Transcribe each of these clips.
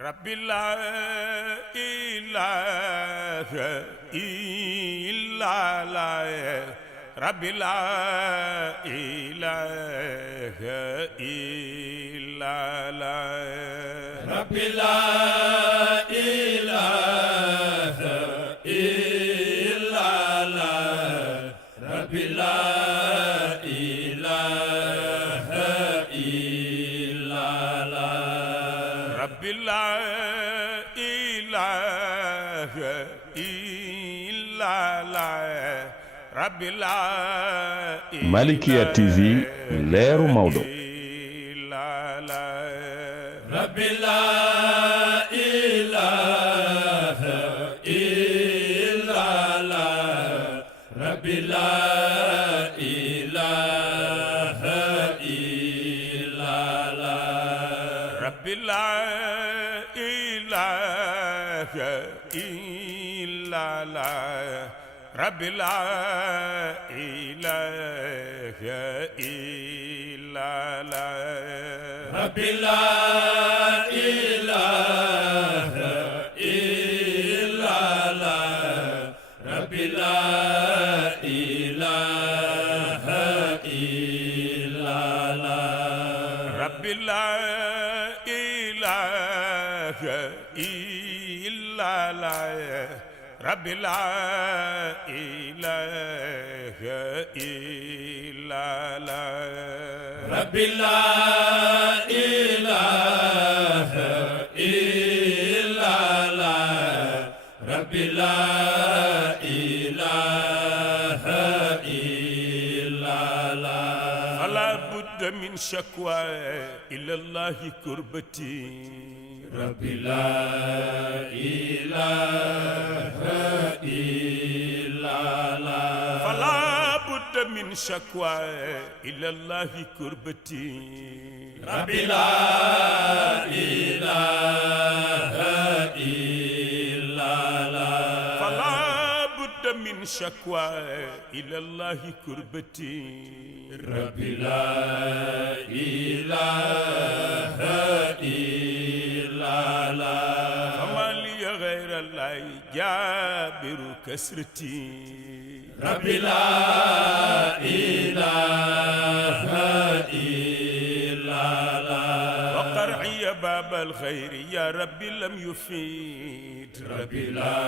ربي لا إله إلا الله ربي لا إله إلا الله ربي لا إله إلا الله ربي لا إله إلا الله ربي لا إله إلا الله ربي لا Malikia TV leeru Maodo ربي لا إله إلا الله ربي لا إله إلا الله ربي لا إله إلا الله ربي لا إله إلا الله ربي لا إله إلا الله ربي لا إله إلا الله ربي لا إله إلا الله ربي لا إله إلا الله ربي لا إله إلا الله ربي لا إله إلا الله فلا بد من شكوى إلى الله كربتي ربي لا إله إلا الله فلا بد من شكوى إلى الله كربتي ربي لا إله إلا الله فلا بد من شكوى إلى الله كربتي ربي لا إله إلا الله فما لي غير الله جابر كسرتي ربي لا إله إلا الله وقرعي باب الخير يا ربي لم يفيد ربي لا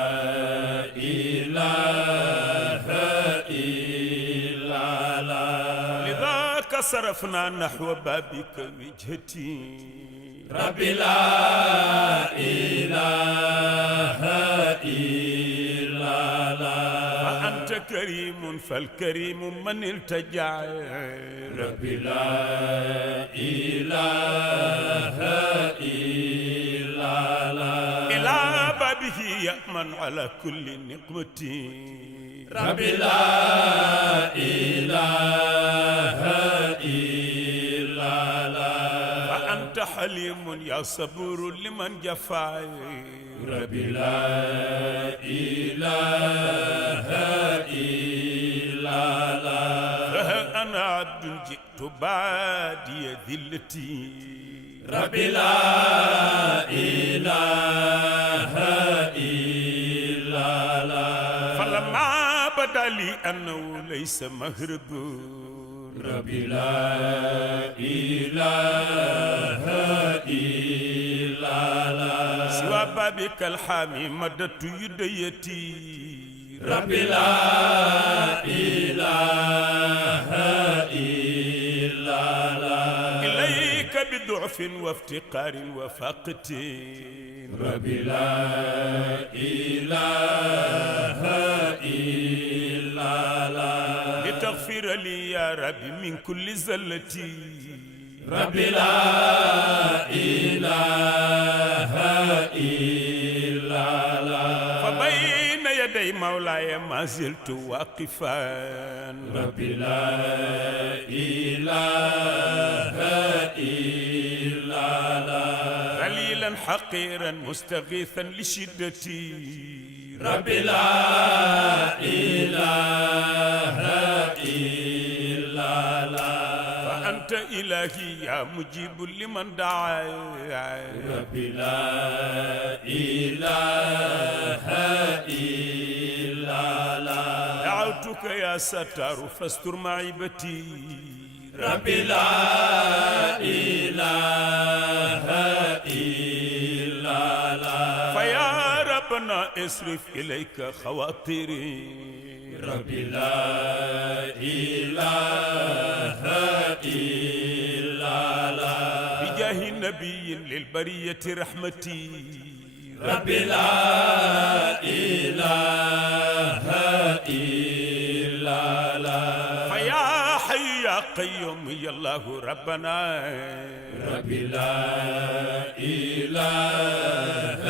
إله إلا الله لذاك صرفنا نحو بابك وجهتي ربي لا إله إلا الله فأنت كريم فالكريم من التجا ربي لا إله إلا الله إلى بابه يأمن على كل نقمتي ربي لا إله إلا الله فأنت حليم يا صبور لمن جفاي ربي لا إله إلا الله أنا عبد جئت بادي ذلتي ربي لا إله إلا الله فلما بدا لي أنه ليس مهرب ربي لا إله إلا الله سوى بابك الحامي مددت يديتي ربي لا إله إلا الله إليك بضعف وافتقار وفاقة ربي لا إله إلا الله لتغفر لي يا ربي من كل زلتي ربي لا إله إلا الله فبين يدي مولاي ما زلت واقفا ربي لا إله إلا الله قليلا حقيرا مستغيثا لشدتي ربي لا إله إلا الله فأنت إلهي يا مجيب لمن دعا ربي لا إله إلا الله دعوتك يا ستار فاستر معيبتي ربي لا إله إلا الله فيا ربنا اصرف إليك خواطري ربي لا إله إلا الله بجاه النبي للبرية رحمتي ربي لا إله إلا الله فيا حي يا قيوم يا الله ربنا ربي لا إله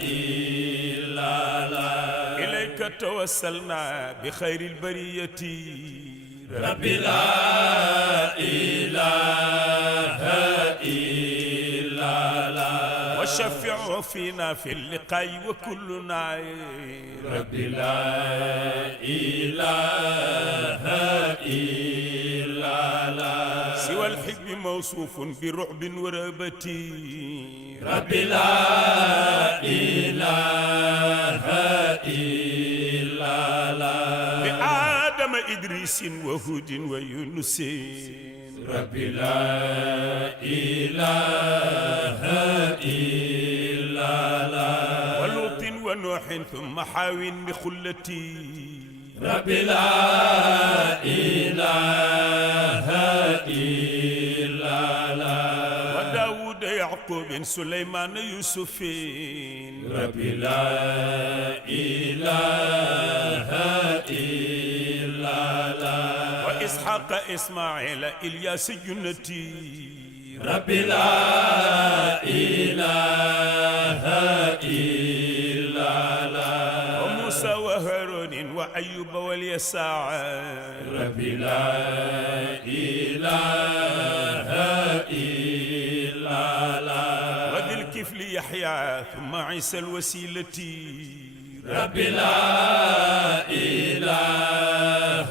إلا الله إليك توسلنا بخير البرية ربي لا إله إلا الله وشفع فينا في اللقاء وكلنا ربي لا إله إلا الله سوى الحب موصوف برعب ورهبة ربي لا إله إلا الله بآدم إدريس وهود ويونس ربي لا إله إلا الله ولوط ونوح ثم حاو بخلتي ربي لا إله إلا الله وداود يعقوب سليمان يوسف ربي لا إله إلا الله وإسحاق إسماعيل إلياس جنتي ربي لا إله إلا الله وموسى وهارون وأيوب واليساع ربي لا إله إلا الله وذي الكفل يحيى ثم عيسى الوسيلة ربي لا إله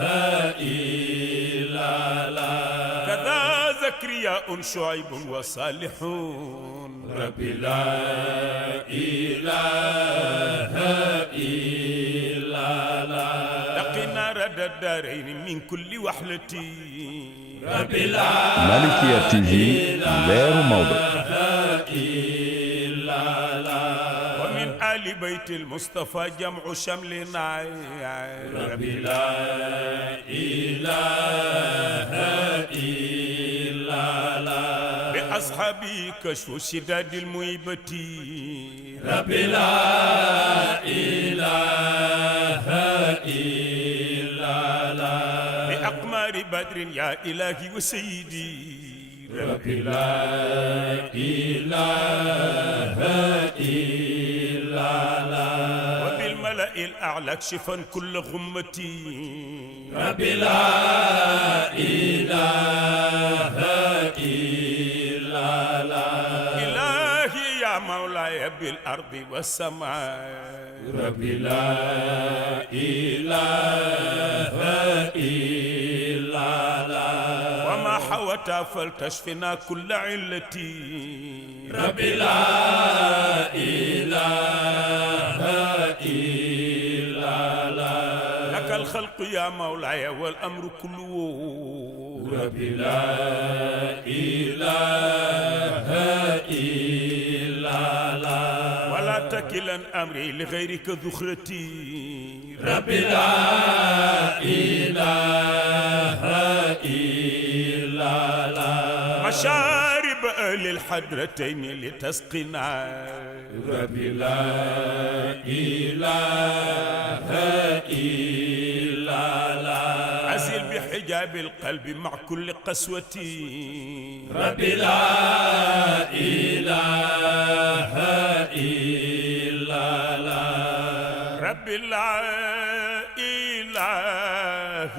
إلا الله كذا زكريا شعيب وصالحون ربي لا إله إلا الله لقنا رد الدارين من كل وحلة ربي لا Malikia TV leeru Maodo. إلا الله ومن آل بيت المصطفى جمع شملنا ربي لا إله إلا الله بأصحابي كشف شداد الميبة ربي لا إله إلا الله بأقمار بدر يا إلهي وسيدي ربي لا إله إلا الله وبالملأ الأعلى اكشفا كل غمتي ربي لا إله إلا الله إلهي يا مولاي بالأرض والسماء ربي لا إله إلا الله وما حوت فلتشفنا كل علتي ربي لا إله إلا الله لك الخلق يا مولاي والأمر كله ربي لا إله إلا الله ولا تكلن أمري لغيرك ذخرتي ربي لا إله إلا الله مشارب أهل الحضرتين لتسقنا ربي لا إله إلا الله أزل بحجاب القلب مع كل قسوتي ربي لا إله إلا الله ربي لا إله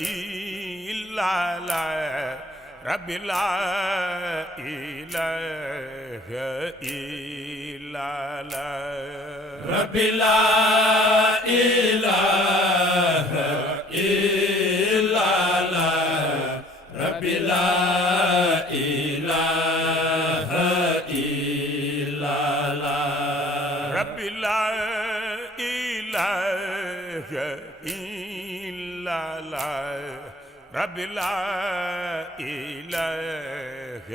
إلا الله ربي لا إله إلا الله ربي لا إله إلا الله ربي لا ربي لا إله إلا الله ربي لا إله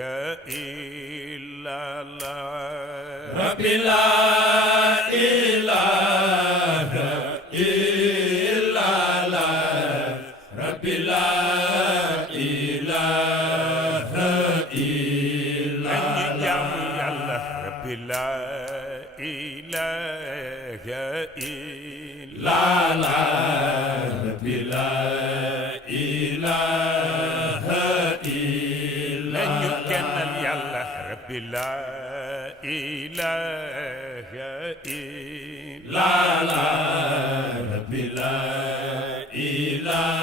إلا الله ربي لا إله إلا الله ربي لا إله إلا الله ربي لا إله إلا الله ربي لا إله إلا الله ربي لا إله إلا الله ربي لا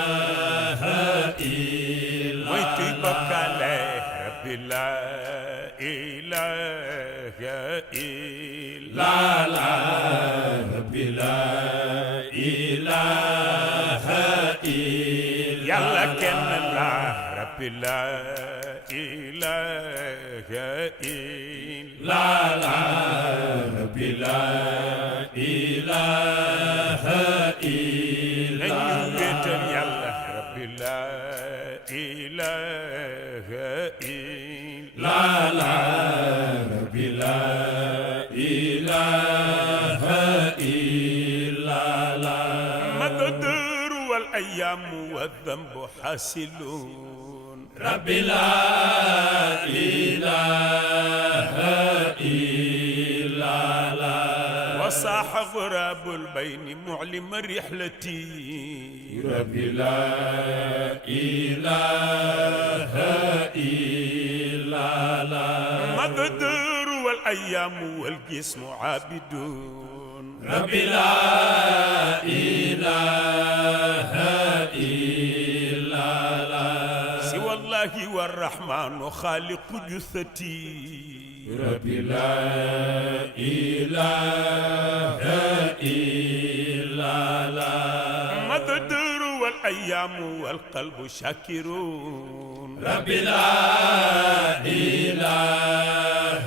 إله إلا الله ربي لا إله إلا الله ربي لا إله إلا يلا كن الله ربي لا إله إلا الله ربي لا إله إلا يلا ربي لا إله إلا الله ربي لا إله إلا الله مقدر والأيام والذنب حاسلون ربي لا إله إلا الله وصاح غراب البين معلم رحلتي ربي لا إله إلا الله مقدر والأيام والجسم عابدون ربي لا إله إلا الله سوى الله والرحمن خالق جثتي ربي لا إله إلا الله مقدر والأيام والقلب شاكرون ربي لا إله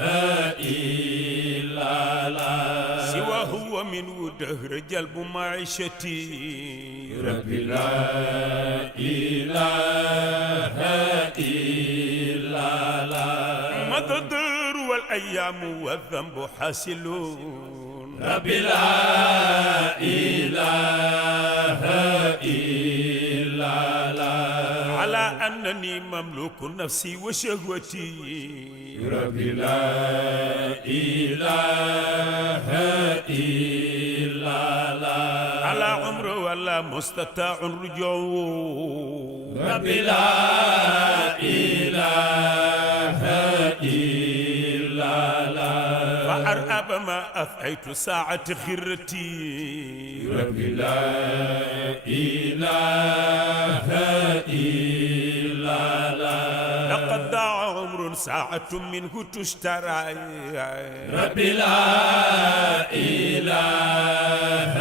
إلا الله سوى هو من ودهر جلب معيشتي ربي لا إله إلا الله مقدر والأيام والذنب حاسلون ربي لا إله إلا الله على أنني مملوك نفسي وشهوتي ربي لا إله إلا الله على عمر ولا مستطاع رجوع ربي لا إله إلا الله فأرأب ما أفعيت ساعة خرتي ربي لا إله إلا الله لقد ضاع عمر ساعة منه تشترى ربي لا إله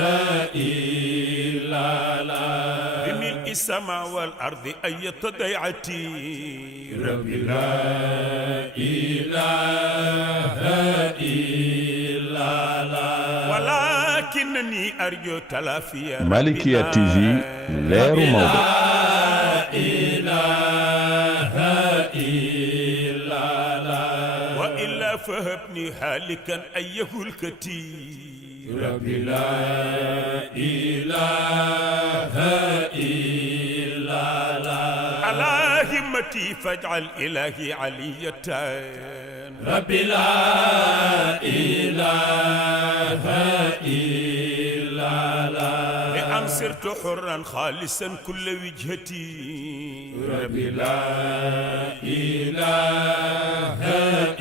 إلا الله بملء السماء والأرض أي ضيعتي ربي لا إله إلا الله ولكنني أرجو تلافي مالكية تي في leeru Maodo لا إله إلا الله وإلا فهبني هالكا أيه الكتير ربي لا إله إلا الله على همتي فاجعل إلهي علية ربي لا إله إلا الله لأن صرت حرا خالصا كل وجهتي ربي لا إله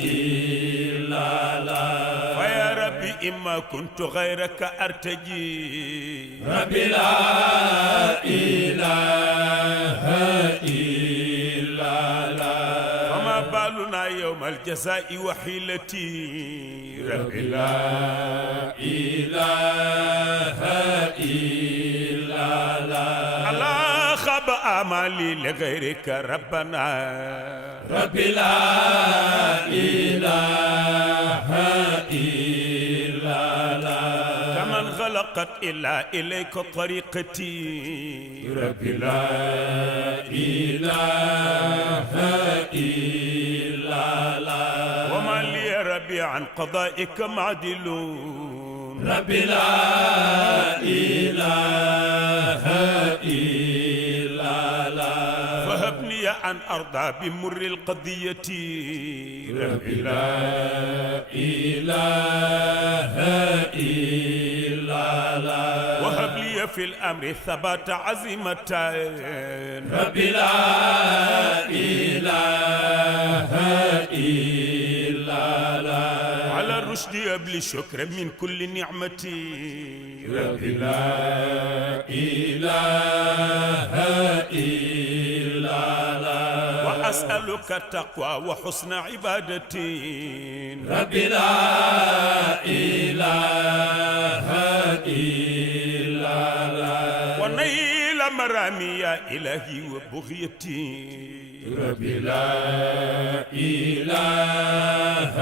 إلا الله فيا ربي إما كنت غيرك أرتجي ربي لا إله إلا الله وما بالنا يوم الجزاء وحيلتي ربي لا إله إلا الله على خاب آمالي لغيرك ربنا ربي لا إله إلا الله انطلقت إلا إليك طريقتي رب لا إله إلا الله وما لي ربي عن قضائك معدلون رب لا إله إلا الله فهبني أن أرضى بمر القضية رب لا إله إلا الله وهب لي في الأمر ثبات عزيمتين رب لا إله إلا الله على الرشد أبلي شكر من كل نعمتي رب لا إله إلا الله وأسألك التقوى وحسن عبادتي رب لا إله إلا الله ونيل مرامي يا إلهي وبغيتي رب لا إله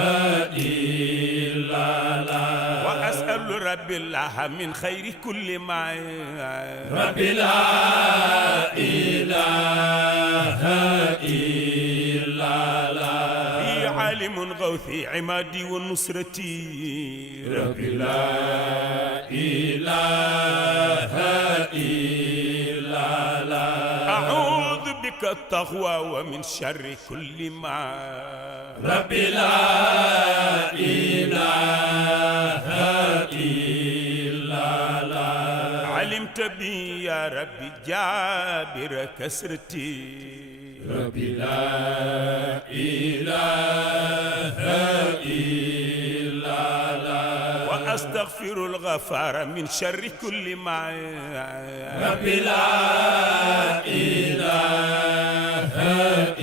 إلا الله وأسأل رب الله من خير كل ما رب لا إله إلا الله في عالم غوثي عمادي ونصرتي رب لا إله إلا الله أعوذ بك التقوى ومن شر كل ما رب لا إله إلا الله علمت بي يا ربي جابر كسرتي رب لا إله إلا الله وأستغفر الغفار من شر كل ما رب لا إله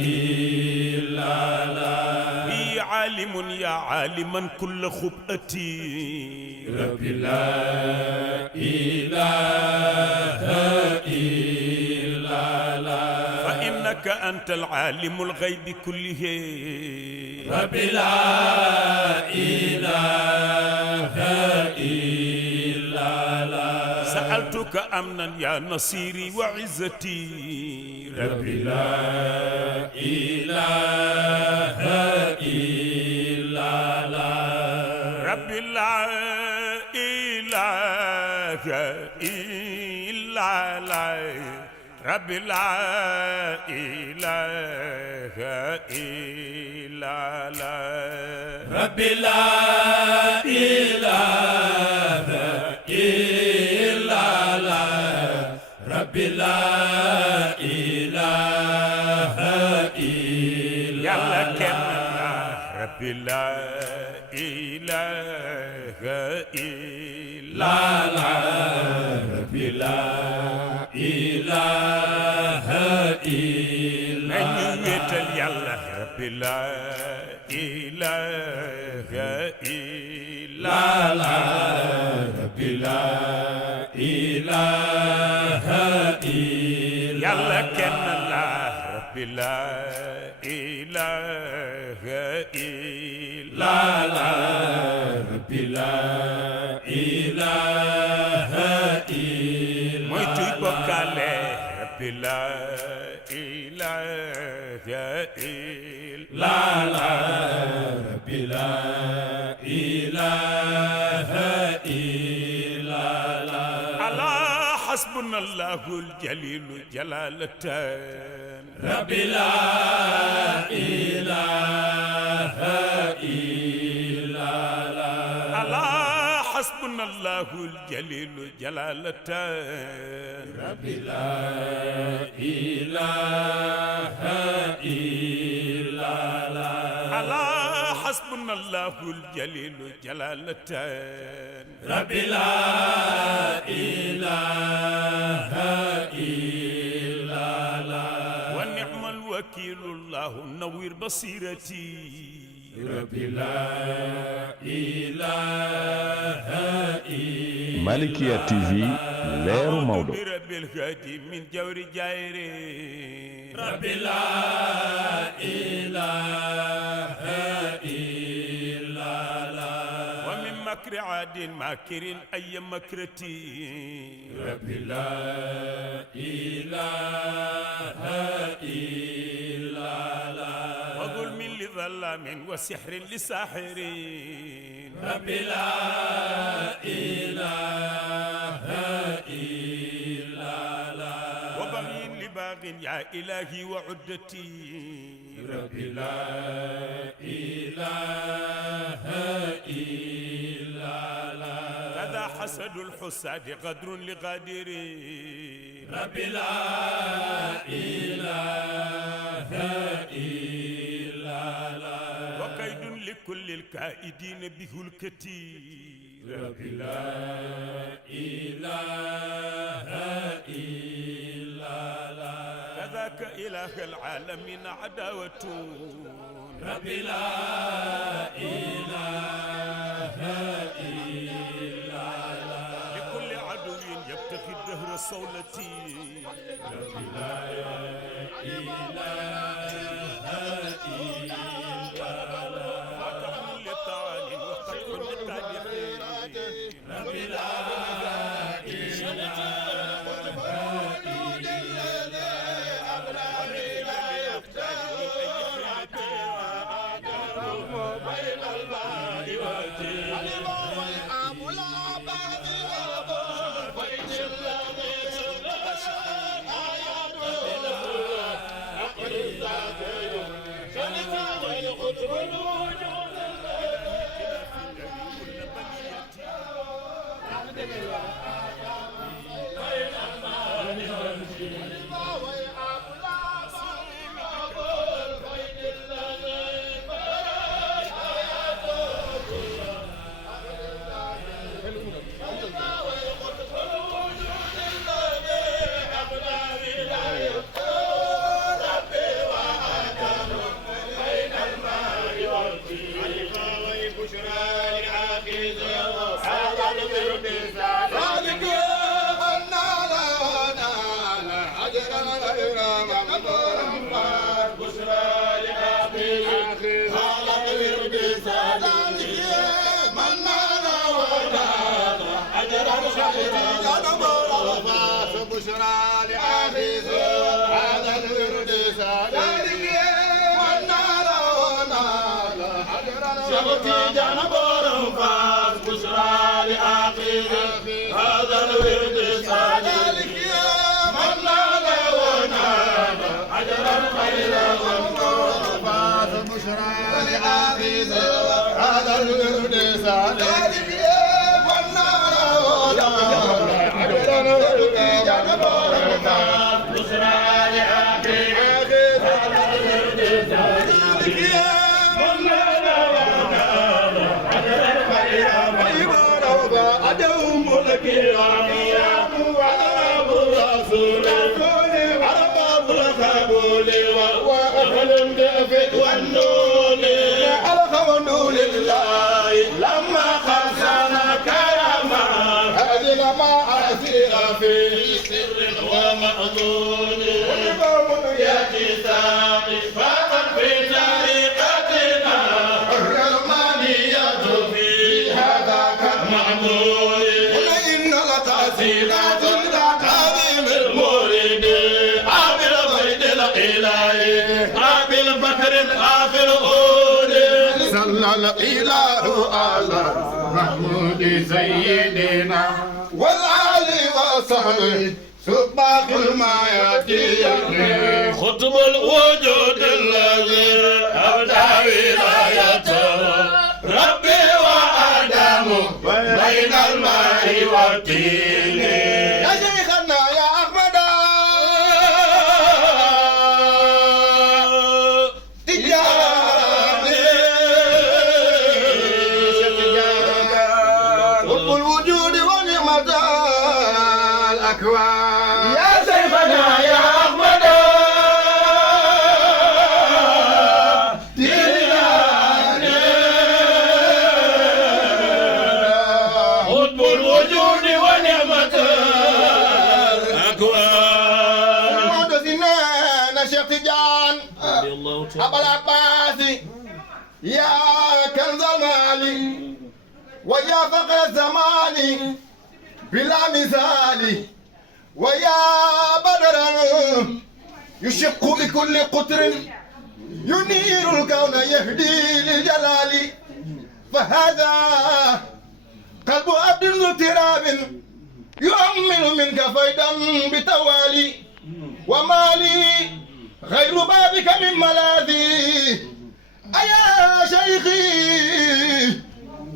إلا الله بي عالم يا عالما كل خبأتي رب لا إله إلا الله فإنك أنت العالم الغيب كله رب لا إله إلا الله سألتك أمنا يا نصيري وعزتي رب لا إله إلا الله رب لا إله إلا الله رب لا إله إلا الله رب لا إله إلا الله رب لا إله إلا يلا الله كنا رب لا إله إلا لا رب لا إله إلا نيويت يلا رب لا إله إلا لا رب لا إله إلا يلا كنا لا رب لا إله إلا لا رب لا إله إلا مويتو بوكالي رب لا إله إلا لا رب لا إله إلا الله الله حسبنا الله الجليل جلالتان رب لا إله إلا الله الله حسبنا الله الجليل جلالتان رب لا إله إلا الله الله حسبنا الله الجليل جلالتان رب لا إله إلا الله ونعم الوكيل الله نوير بصيرتي رب لا إله إلا Malikia TV leeru Maodo برب الهادي من جور جايري رب لا إله إلا الله ومن مكر مكر عاد ماكر أي مكرتي رب لا إله إلا الله وظلم لظلام وسحر لساحرين رب لا إله إلا الله وبغي لباغ يا إلهي وعدتي رب لا إله إلا الله كذا حسد الحساد غدر لغادرين رب لا إله إلا الله وكيد لكل الكائدين به الكتير رب لا إله إلا الله كذاك إله العالمين عداوة رب لا إله إلا الله لكل عدو يبتغي الدهر صولتي رب لا إله إلا الله وكرم للتعالي وقدح للتابعين رب لا بشرى لعافيس هذا الورد سادك والنار ونال حجرا شبكي جنب رفاس بشرى لعافيس هذا الورد سادك والنار ونال حجرا خيرا رفاس بشرى لعافيس هذا الورد سادك والنار ونال حجرا والنون لله لما خلصنا كرما هذه ما أسير في سر ومأذون يأتي ساقي فقط في طريقتنا الرحمانية في هذا كالمعمول إن التأثيرات تعظيم المريد عابر بيت الإلهي عابر بكر الآخر صلى الإله على محمود سيدنا والآل وصحبه سباق الميادين خطب الوجود الذي أبدى ولايته ربي وآدم بين الماء والطين يا شيخنا يا أحمد يا سيفنا يا أحمد ديناني قطب الوجود ونعمة الأكوان محمد سنان شيخ تجان أبا العباس يا كنز المال ويا يا فقر الزمان بلا مثال ويا بدرا يشق بكل قطر ينير الكون يهدي للجلال فهذا قلب عبد ذو اضطراب يؤمل منك فيضا بتوالي ومالي غير بابك من ملاذي أيا شيخي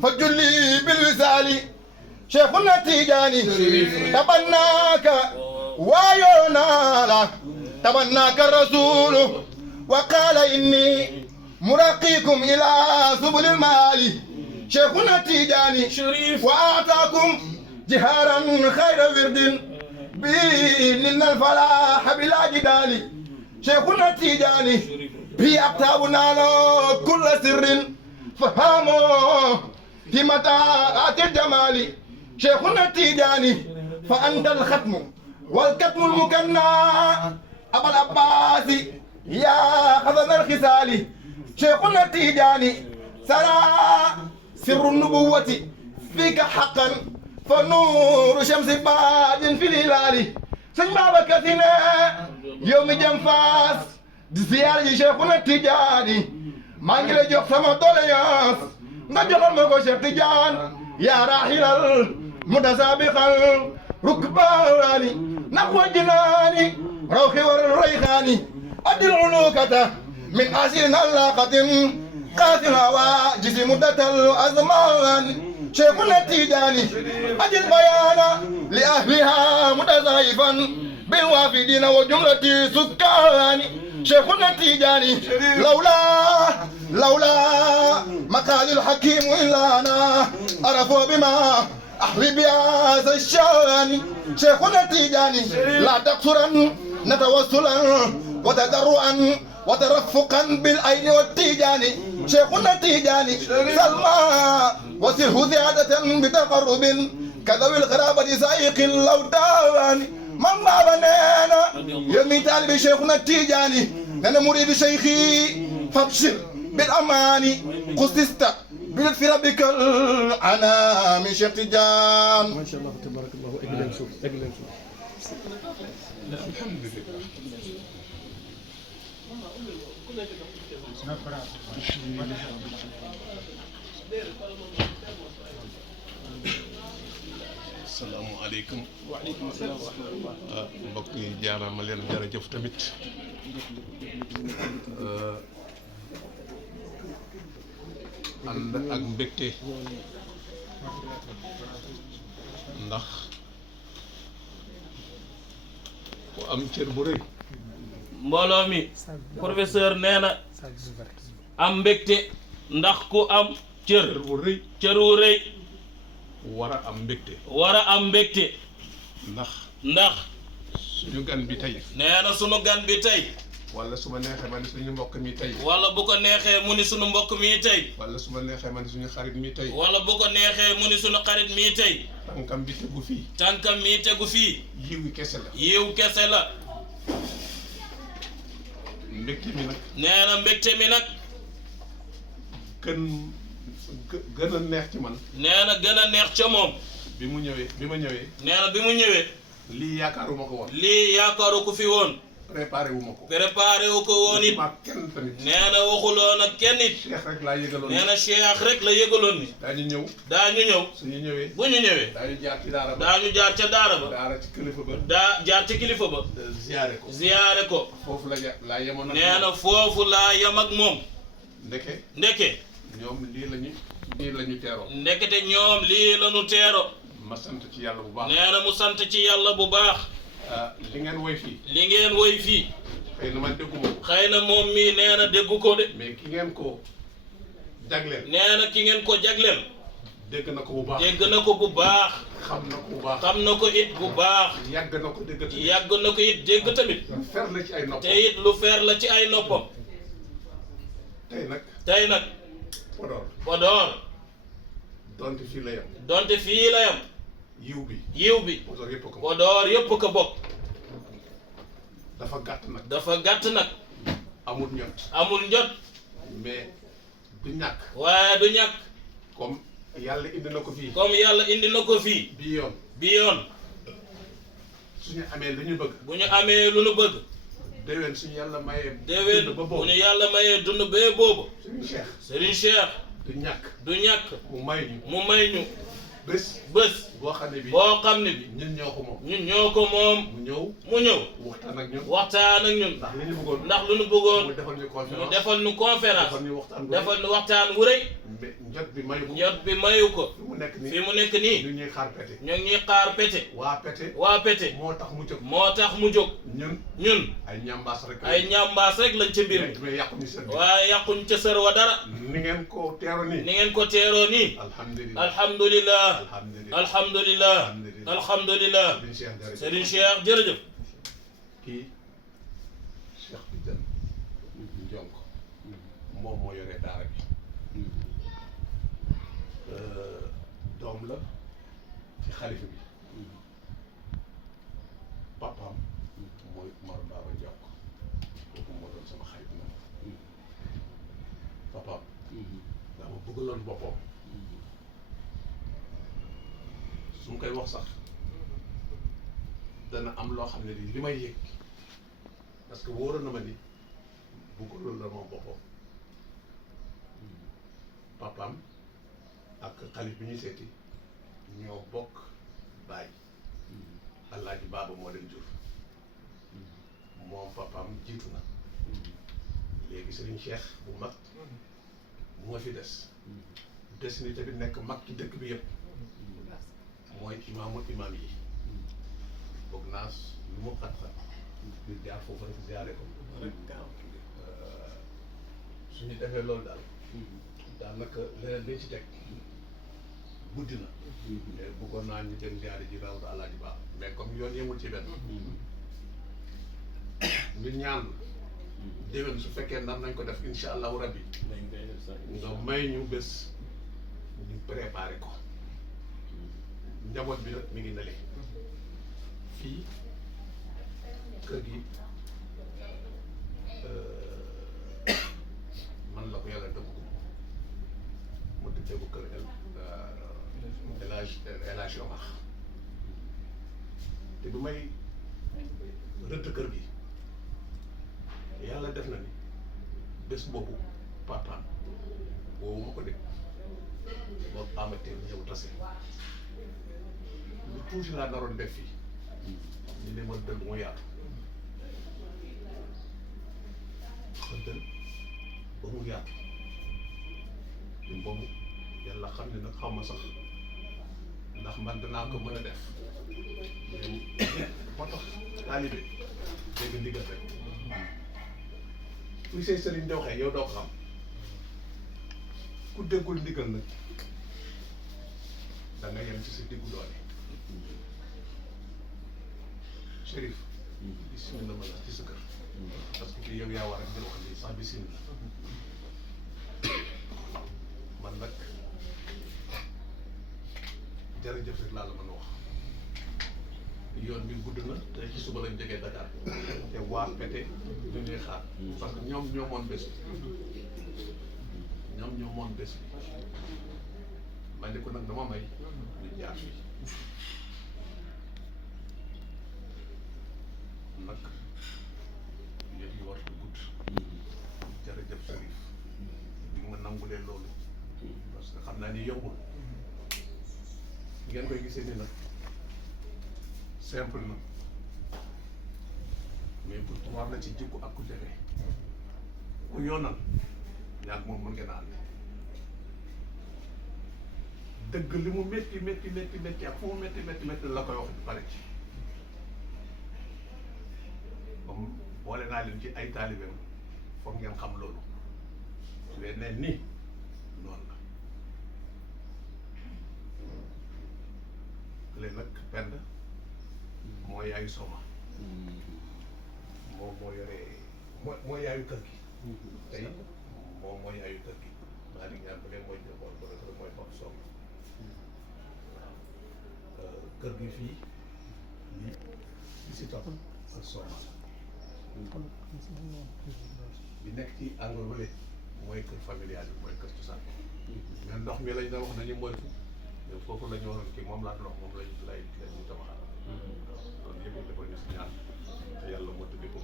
فجلي بالوسال شيخنا التيجاني تبناك ويونالا تبناك الرسول وقال إني مراقيكم إلى سبل المال شيخنا التيجاني وأعطاكم جهارا خير ورد بإن الفلاح بلا جدال شيخنا التيجاني في أكتابنا له كل سر فهموا في متاعات الجمال شيخنا التيجاني فأنت الختم والكتم المكنى أبا العباس يا خزن الخسال شيخنا التيجاني سرى سر النبوة فيك حقا فنور شمس باد في الهلال سن بابا كثنا يوم جنفاس di ziyaar ji Cheikhuna Tidiane maa ngi lay jox sama doléance nga joxal ma ko Cheikh Tidiane yaa raahilal mutasabiqal rukbaani naqwa jinaani rawxi war rayxaani adil ulukata min asirin allaqatin qaatil hawa jisi muddatal azmaani Cheikhuna Tidiane ajil bayaana li ahliha mutasayifan bil waafidina wa jumlati sukkaani شيخنا التيجاني لولا مقال الحكيم إلا أنا عرفوا بما أحوي بهذا الشان شيخنا التيجاني لا تقصرا نتوسلا وتدرعا وترفقا بالعين والتيجاني شيخنا التيجاني سلمى وسره زيادة بتقرب كذوي القرابة سائق الأودان من بابنا يومي طالب شيخنا التيجاني أنا مريد شيخي فابشر بالأمان قصصت بلطف ربك أنا من شيخ تيجان ما شاء الله تبارك الله اجل نشوف الحمد لله asalaamaaleykum. waaleykum salaam wa rahmatulah. mbokk yi jaaraama leen jërëjëf tamit. ànd ak mbégte ndax ku am cër bu rëy. mbooloo mi professeur nee na am mbégte ndax ku am cër bu rëy. cër wu rëy war a am mbégte. war a am mbégte ndax suñu gan bi tey. nee na sunu gan bi tey. wala su ma neexee ma ni suñu mbokk mi tey. wala bu ko neexee mu ni sunu mbokk mi tey. wala su ma neexee ma ni suñu xarit mi tey. wala bu ko neexee mu ni sunu xarit mi tey. tànkam bi tegu fii. tànkam mi tegu fii. yiw kese la. yiw kese la. mbégte mi nag. nee na mbégte mi nag. gën a neex ci man. nee na gën a neex ca moom. bi ma ñëwee. nee na bi mu ñëwee. lii yaakaaruma ko woon. lii yaakaaru ko fi woon. préparé wu ma ko. préparé wu ko woon it. ma kenn tamit. nee na waxuloon ak kenn it. Cheikh rek laa yëgaloon. nee na Cheikh rek la yëgaloon ni. daañu ñëw. daañu ñëw. suñu ñëwee. bu ñu ñëwee. daañu jaar ci daara ba. daañu jaar ca daara ba. daara ci kilifa ba. jaar ci kilifa ba. ziyaare ko. ziyaare ko. foofu laa yemoon ak nee na foofu laa yem ak moom. ndeke. ñoom lii lañu teeroo. ndekete ñoom lii lañu teero. ma sant ci yàlla bu baax. nee na mu sant ci yàlla bu baax. li ngeen woy fii. li ngeen woy fii. xëy na man dégguma ko. xëy na moom mii nee na déggu ko de. mais ki ngeen ko jagleel. nee na ki ngeen ko jagleel. dégg na ko bu baax. dégg na ko bu baax. xam na ko bu baax. xam na ko it bu baax. yàgg na ko dégg tamit. yàgg na ko it dégg tamit. lu fer la ci ay noppam. te it lu fer la ci ay noppam. tey nag. Podor. donte fii la yam. donte fii la yam. yiw bi. Podor yëpp ko bokk. dafa gàtt nag. dafa gàtt nag. amul njot. mais du ñàkk. waaye du ñàkk. comme yàlla indi na ko fii comme yàlla indi na ko fii bii yoon bi yoon suñu amee lu ñu bëgg bu ñu amee lu nu bëgg déwén suñu yàlla mayee déwén dund ba bu boobu ñu yàlla mayee dund bee boobu suñu Cheikh Serigne Cheikh du ñàkk du ñàkk mu may ñu mu may ñu bés bés boo xam ne bi boo xam ne bi ñun ñoo ko moom ñun ñoo ko moom mu ñëw mu ñëw waxtaan ak ñun waxtaan ak ñun ndax li ñu bëggoon ndax lu nu bëggoon mu defal ñu mu conférence defal nu conférence defal ñu waxtaan bu defal nu waxtaan wu rëy mais njot bi mayu ko jot bi mayu ko fi mu nekk nii fi mu nekk nii ñu ñuy xaar pete ñoo ngi ñuy xaar pete waa pete waa pete moo tax mu jóg moo tax mu jóg ñun ñun ay ñambaas rek ay ñambaas rek lañ ca mbir mi mais yàquñu seen bi waaye yàquñ ca sër wa dara ni ngeen ko teero nii ni ngeen ko teeroo nii alhamdulilah alhamdulillah alhamdulilah alhamdulillah alhamdulillah Serigne Cheikh jërëjëf kii Cheikh Tidiane Ndionk moom moo yore daara bi doom la ci xalifa bi papaam mooy Umar Baba Ndionk kooku moo doon sama xarit moom papaam daa ma bëggaloon boppam su ma koy wax sax dana am loo xam ne li may yëg parce que wóoroon na ma ni bëggaloon la moom boppam papaam ak xalif bi ñuy seeti ñoo bokk baay Alaaji Baaba moo leen jur moom papaam jiitu na léegi Serigne Cheikh bu mag moo fi des ni tamit nekk mag ci dëkk bi yëpp mooy imaamul imaam yi boog naa lu mu xat-xat ñu jaar foofu rek ziare ko suñu defee loolu daal daanaka leneen dañ ci teg guddi na mais bëggoon naa ñu dem ziare ji rawdu Alaaji Ba mais comme yoon yemul ci benn ñu ñaan déwén su fekkee nar nañ ko def insha allahu rabbi nga may ñu bés ñu préparé ko njaboot bi nag mi ngi nale fii kër gi man la ko yàlla dëgg ko mu tuddee ko kër El Hadj Omar te bu may rëdd kër gi yàlla def na ni bés boobu papaam woowu ma ko de boo amatee ñëw tase lu tuuti laa naroon def fii ñu ne ma dël mu yaatu dël ba mu yaatu ñun boobu yàlla xam ne nag xaw ma sax ndax man danaa ko mën a def moo tax taalibe dégg ndigal rek kuy say sëriñ di waxee yow doo ko xam ku déggul ndigal nag da nga yem ci sa diggu doole Chérif bismillah ma la ci sa kër parce que yow yaa war a di wax lii sax bismillah man nag jërëjëf rek laa la mën a wax yoon bi gudd na te ci suba lañ jógee Dakar te waa Pété ñu ñuy xaar parce que ñoom ñoo moon bés bi ñoom ñoo moon bés bi man ni ko nag dama may ñu jaar fii nag yéen yi war ko gudd jërëjëf Chérif bi ma nangulee loolu parce que xam naa ni yombul ngeen koy gisee ni nag simple na mais pour war na ci jikko ak ku jafe ku yoonal ñaag moom mën ngeen a ànd dëgg li mu métti métti métti métti ak fu mu métti métti métti la koy wax pare ci comme boole naa leen ci ay taalibeem foog ngeen xam loolu su leen nee nii noonu la léegi nag pend moo yaayu Soma moom moo yore moo yaayu kër gi tey moom moo yaayu kër gi maa ngi ñaan bu leen mooy jëmboon ba rek mooy Pape Soma waaw kër gi fii lii li si topp ak Soma bi nekk ci angle wële mooy kër familial bi mooy kër cosaan mais ndox mi lañ doon wax nañu moytu mais foofu la ñu waroon kii moom laa doon wax moom lañ lay ñu tabaxal loolu yëpp dafa ñu si ñaan te yàlla moo tëddee ko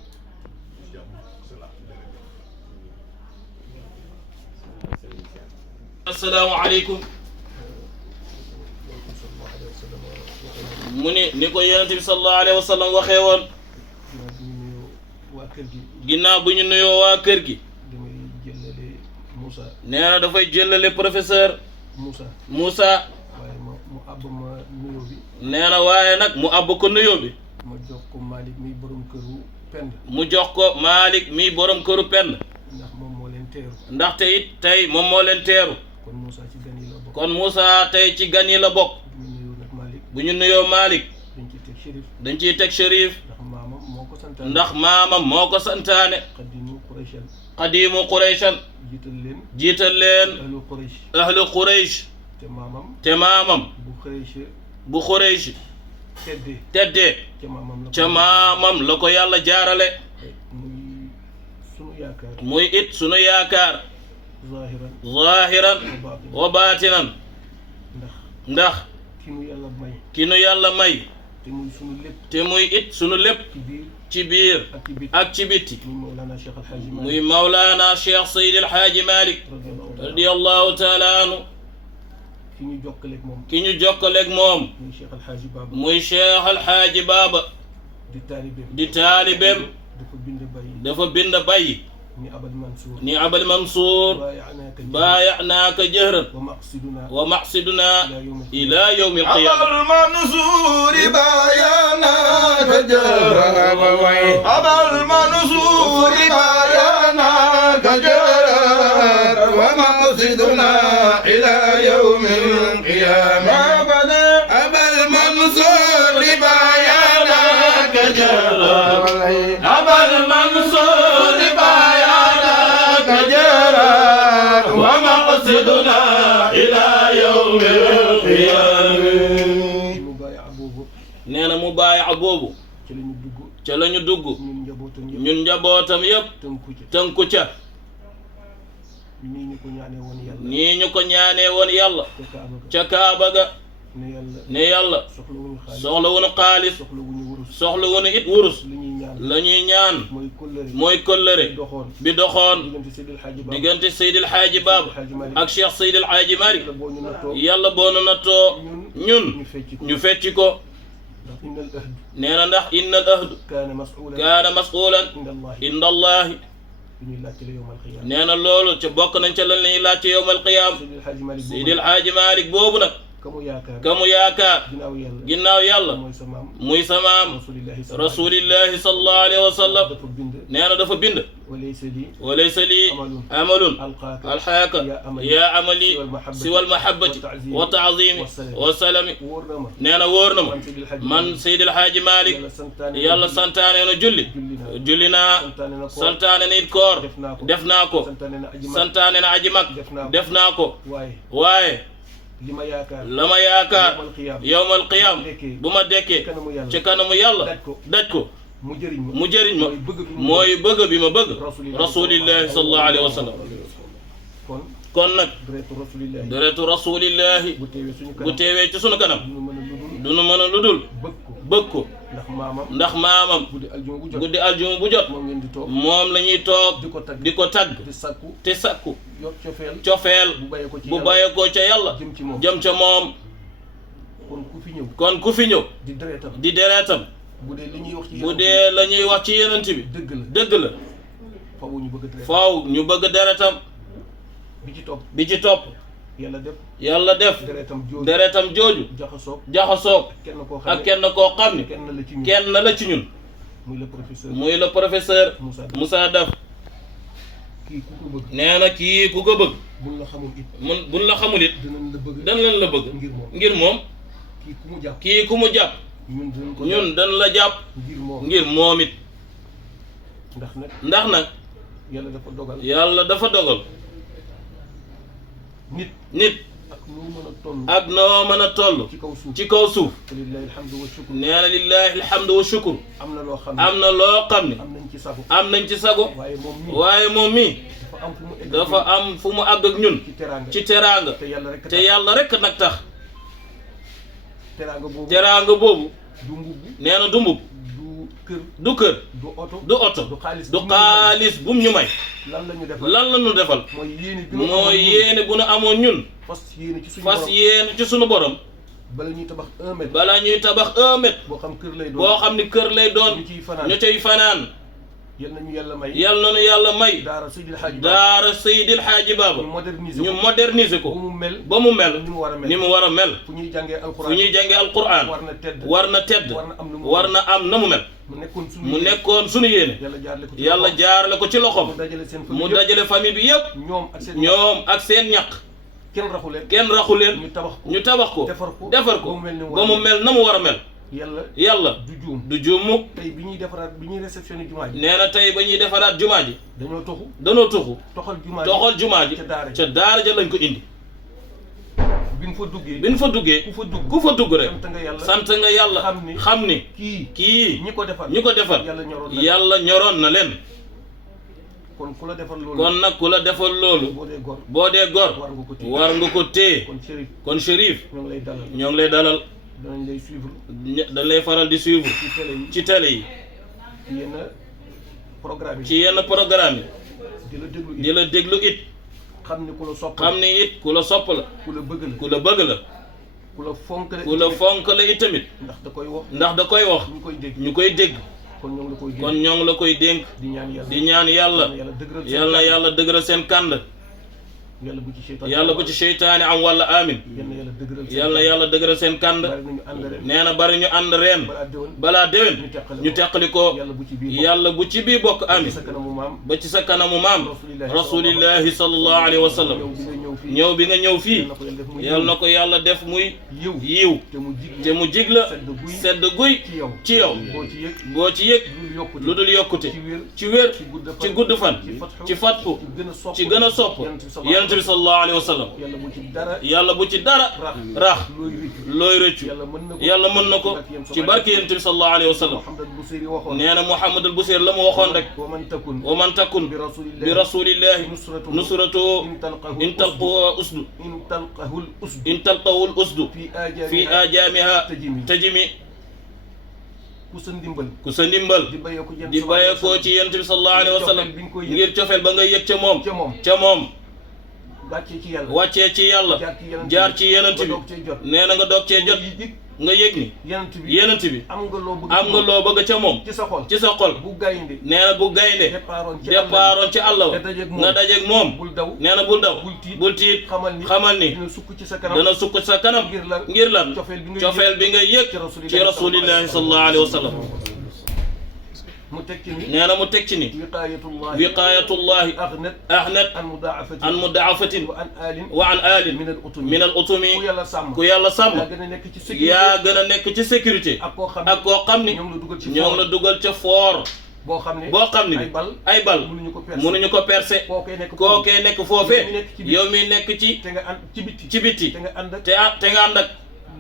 jàmm salaam assalaamu aleykum mu ni ko yonent bi sallallahu alayhi wa sallam waxee woon ginnaaw bu ñu nuyoo waa kër gi nee na dafay jëllale professeur Moussa nee na waaye nag mu àbb ko nuyoo bi mu jox ko Malick mi borom këru Pend ndaxte it tey moom moo leen teeru kon Moussa tey ci gan yi la bokk bu ñu nuyoo Malick dañ ciy teg Chérif ndax maamam moo ko santaane qadimu Qurayshan jiital leen ahlu Quraysh te maamam bu Quraysh teddee ca maamam la ko yàlla jaarale muy it sunu yaakaar zahiran wa baatinan ndax ki nu yàlla may te muy it sunu lépp ci biir ak ci bitti muy Mawlana Cheikh Seydi El Hadji Malick radiyallahu taala anhu ki ñu jokkaleeg moom muy Cheikh El Hadji Baba di taalibeem dafa bind bàyyi ni Abal Mansour بايعناك جهرا ومقصدنا إلى يوم القيامة أبا المنصور بايعناك جهرا أبا المنصور بايعناك جهرا ومقصدنا إلى يوم القيامة أبا المنصور بايعناك جهرا أبا المنصور بايعناك جهرا ومقصدنا إلى يوم القيامة نانا مبايع بوبو ca lañu dugg ñun njabootam yépp tënku ca nii ñu ko ñaanee woon yàlla ca Kaaba ga ne yàlla soxla wuñu xaalis soxla wuñu it wurus la ñuy ñaan mooy kóllëre bi doxoon diggante Seydi El Hadji Baba ak Cheikh Seydi El Hadji Malick yàlla boo nu nattoo ñun ñu fecci ko nee na ndax inna al ahd kaana mas'ulan inda allahi nee na loolu ca bokk nañ ca lan la ñuy laaj ci yawmal qiyaama Seydi El Hadji Malick boobu nag kamu yaakaar ginnaaw yàlla muy sa maam rasulillahi sallallahu alayhi wa sallam nee na dafa bind walaysa lii amalun alxaaka yaa amali siwa almahabbati wa taazimi wa salami nee na wóor na ma man Seydi El Hadji Malick yàlla santaane na julli naa santaane na it koor def naa ko santaane na aji mag def naa ko waaye la ma yaakaar yawmal qiyaam bu ma dekkee ci kanamu yàlla daj ko mu jëriñ ma mooy bëgg bi ma bëgg rasulillahi sallallahu alayhi wa sallam kon nag deretu rasulillahi bu teewee ci sunu kanam dunu mën a lu dul bëgg ko ndax maamam guddi aljuma bu jot moom la ñuy toog di ko tagg te sakku cofeel bu bàyyee ko ca yàlla jëm ca moom kon ku fi ñëw di deretam bu dee la ñuy wax ci yenent bi dëgg la faaw ñu bëgg deretam bi ci topp yàlla def deretam jooju jaxasoog ak kenn koo xam ni kenn la ci ñun muy le professeur Moussa Daf nee na kii ku ko bëgg buñ la xamul it dan leen la bëgg ngir moom kii ku mu jàpp ñun dan la jàpp ngir moom it ndax nag yàlla dafa dogal nit ak noo mën a toll ci kaw suuf nee na lillahi alhamdu wa shukru am na loo xam ne am nañ ci sago waaye moom mii dafa am fu mu àgg ak ñun ci teraanga te yàlla rek nag tax teraanga boobu nee na du mbub du kër du oto du xaalis bum ñu may lan la ñu defal mooy yéene bu nu amoon ñun fas yéene ci sunu borom bala ñuy tabax 1 mètre bala ñuy tabax 1 mètre boo xam kër lay doon boo xam ni kër lay doon ñu cay fanaan yal nañu yàlla may yal nañu yàlla may daara Seydil Hadji Baba ñu moderniser ko ba mu mel ni mu war a mel fu ñuy jàngee alquran war na tedd war na am na mu mel mu nekkoon suñu yéene yàlla jaarale ko ci loxoom mu dajale famille bi yëpp ñoom ak seen ñaq kenn raxu leen ñu tabax ko defar ko ba mu mel na mu war a mel yàlla du juum mukk tey bi ñuy réceptionné jumaa ji nee na tey ba ñuy defaraat jumaa ji danoo tuxu toxal jumaa ji ca daara ja lañ ko indi bi ñu fa duggee ku fa dugg rek sant nga yàlla xam ni kii ñi ko defar yàlla ñoroon na leen kon ku la defal loolu kon nag ku la defal loolu boo dee gor war nga ko téye kon Chérif ñoo ngi lay dalal danañ lay suivre dañ lay faral di suivre ci télé yi ci yenn programme yi di la déglu it xam ni ku la sopp la ku la bëgg la ku la fonk la it tamit ndax da koy wax ñu koy dégg kon ñoo ngi la koy dénk di ñaan yàlla yal na yàlla dëgëral seen kànd yàlla bu ci seytaane am wala amin yal na yàlla dëgëral seen kànd nee na bari ñu ànd reen balaa déwén ñu teqali ko yàlla bu ci bii bokk amin ba ci sa kanamu maam rasulillahi sallallahu alayhi wa sallam ñëw bi nga ñëw fii yal na ko yàlla def muy yiw te mu jig la sedd guy ci yow boo ci yëg lu dul yokkute ci wér ci gudd fan ci fatfu ci gën a sopp yonent bi sallallahu alayhi wa sallam yàlla bu ci dara rax looy rëccu yàlla mën na ko ci barke yonent bi sallallahu alayhi wa sallam nee na Muhammadul Busiri la mu waxoon rek wa man takun bi rasulillahi nusratu in talqahul usdu fi ajaamiha tajimi ku sa ndimbal di bàyyeekoo ci yonent bi sallallahu alayhi wa sallam ngir cofeel ba nga yëg ca moom wàccee ci yàlla jaar ci yonent bi nee na nga doog cee jot nga yëg ni yonent bi am nga loo bëgg ca moom ci sa xol nee na bu gaynde départoon ci àll wa nga dajeeg moom nee na bul daw bul tiit xamal ni dana sukk ci sa kanam ngir lan cofeel bi nga yëg ci rasulillahi sallallahu alayhi wa sallam nee na mu teg ci ni wiqaayatullahi ahnat an mudaafatin wa an alin min al utumi ku yàlla sàmm yaa gën a nekk ci sécurité ak koo xam ni ñoo ngi la dugal ca foor boo xam ni ay bal mënuñu ko percer kookee nekk foofee yow mi nekk ci biti te nga ànd ak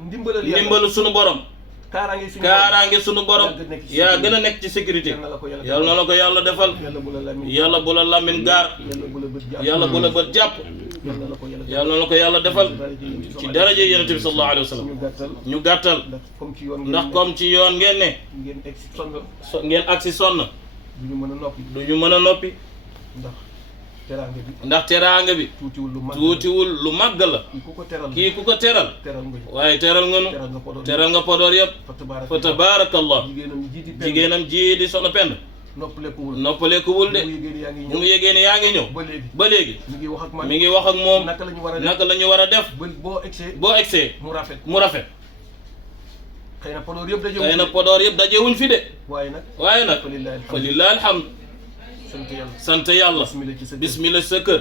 ndimbalu sunu borom kaaraange sunu borom yaa gën a nekk ci sécurité yal na la ko yàlla defal yàlla bu la lamin gaar yàlla bu la bët jàpp yal na la ko yàlla defal ci daraje yonent bi sallallahu alayhi wa sallam ñu gàttal ndax comme ci yoon ngeen ne ngeen agsi sonn du ñu mën a noppi ndax teraanga bi tuutiwul lu màgg la kii ku ko teral waaye teral nga nu teral nga Podor yëpp fa tabaarakallah jigéenam ji di Soxna Penda noppalekuwul de mu ngi yégée ne yaa ngi ñëw ba léegi mi ngi wax ak moom naka la ñu war a def boo egsee mu rafet xëy na Podor yëpp dajewuñ fi de waaye nag fa lillahi alhamd sant yàlla bismillah sa kër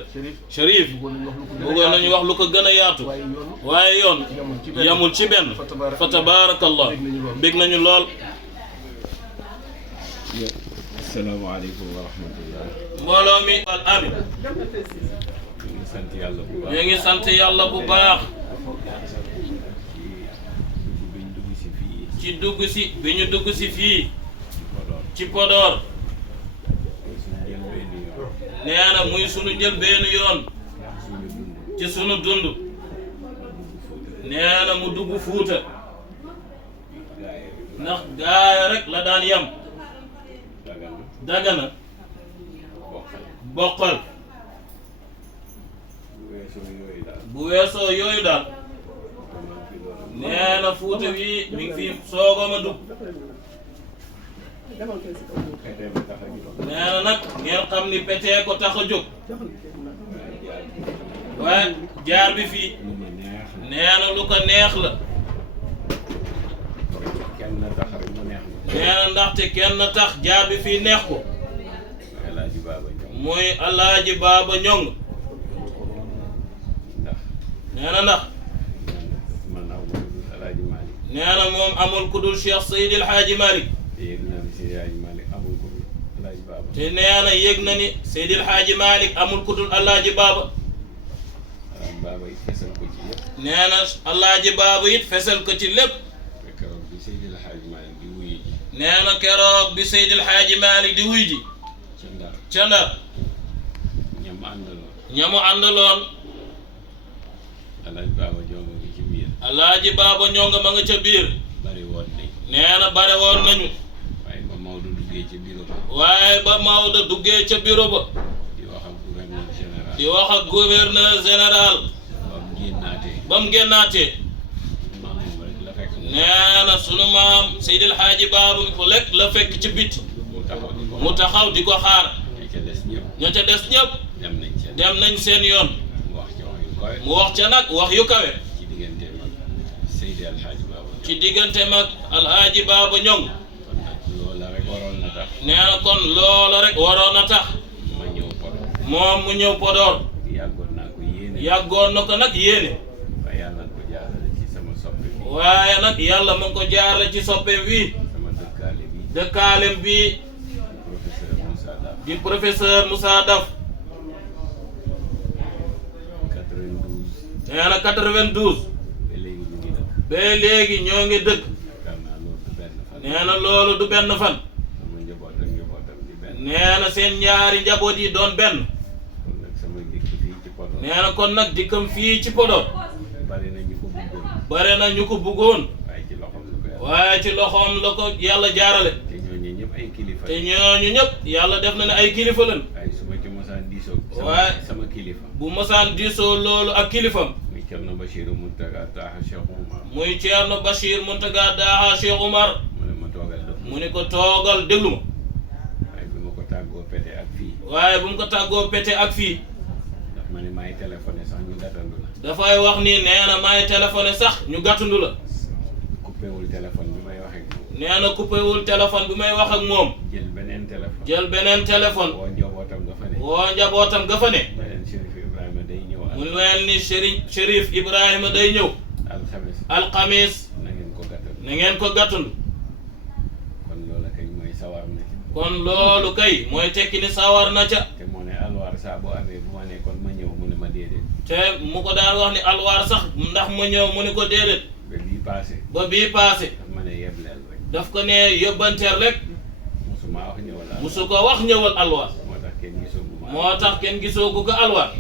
Chérif bëggoon nañu wax lu ko gën a yaatu waaye yoon yamul ci benn fa tabaarakallah bég nañu lool. asalaamaaleykum wa rahmatullah. mbooloo mi wal amin ñu ngi sant yàlla bu baax ci dugg si bi ñu dugg si fii ci Podor nee na muy sunu njëlbeenu yoon ci sunu dund nee na mu dugg Fuuta ndax gaaya rek la daan yam Dagana Bokkal bu weesoo yooyu daal nee na Fuuta wi mi ngi fi soogam a dugg nee na nag ngeen xam ni petee ko tax a jóg waaye jaar bi fii nee na lu ko neex la nee na ndaxte kenn tax jaar bi fii neex ko muy Alaaji Baaba Ñong nee na ndax nee na moom amul ku dul Cheikh Seydil Hadji Malick te nee na yëg na ni Seydil Hadji Malick amul ku dul Alaaji Baaba nee na Alaaji Baaba it fesal ko ci lépp nee na keroog bi Seydil Hadji Malick di wuy ji ca Ndar ñamu àndaloon Alaaji Baaba Ñong ma nga ca biir nee na bare woon nañu waaye ba Maodo duggee ca bureau ba di wax ak gouverneur général ba mu génnaatee nee na sunu maam Seydil Hadji Baaba fu lekk la fekk ci biti mu taxaw di ko xaar ña ca des ñëpp dem nañ seen yoon mu wax ca nag wax yu kawe ci diggante mag Alhaaji Baaba Ñong nee na kon loola rek waroon a tax moom mu ñëw Podor yàggoon na ko nag yéene waaye nag yàlla mu ngi ko jaarale ci soppeem wi dëkkaalem bi di professeur Moussa Daf nee na 92 ba léegi ñoo ngi dëkk nee na loolu du benn fan nee na seen ñaari njaboot yi doon benn nee na kon nag dikkam fii ci Podor bare na ñu ko bëggoon waaye ci loxoom la ko yàlla jaarale te ñooñu ñëpp yàlla def na ne ay kilifa lañ waaye bu mosaan diisoo loolu ak kilifam muy Ceerno Bachir Muntaga Daha Cheikh Oumar mu ni ko toogal déglu ma waaye bu mu ko tàggoo pete ak fii dafay wax ni nee na maay téléphoné sax ñu gàttandu la nee na coupéwul téléphone bi may wax ak moom jël beneen téléphone woo njabootam ga fa ne mu leen ni Chérif Ibrahima day ñëw alxamis na ngeen ko gàttandu kon loolu kay mooy tekki ni sawar na ca te mu ko daan wax ni alwaar sax ndax ma ñëw mu ni ko déedéet ba bii paase daf ko ne yóbbanteer rek musu ko wax ñëwal alwaar moo tax kenn gisoogu ko alwaar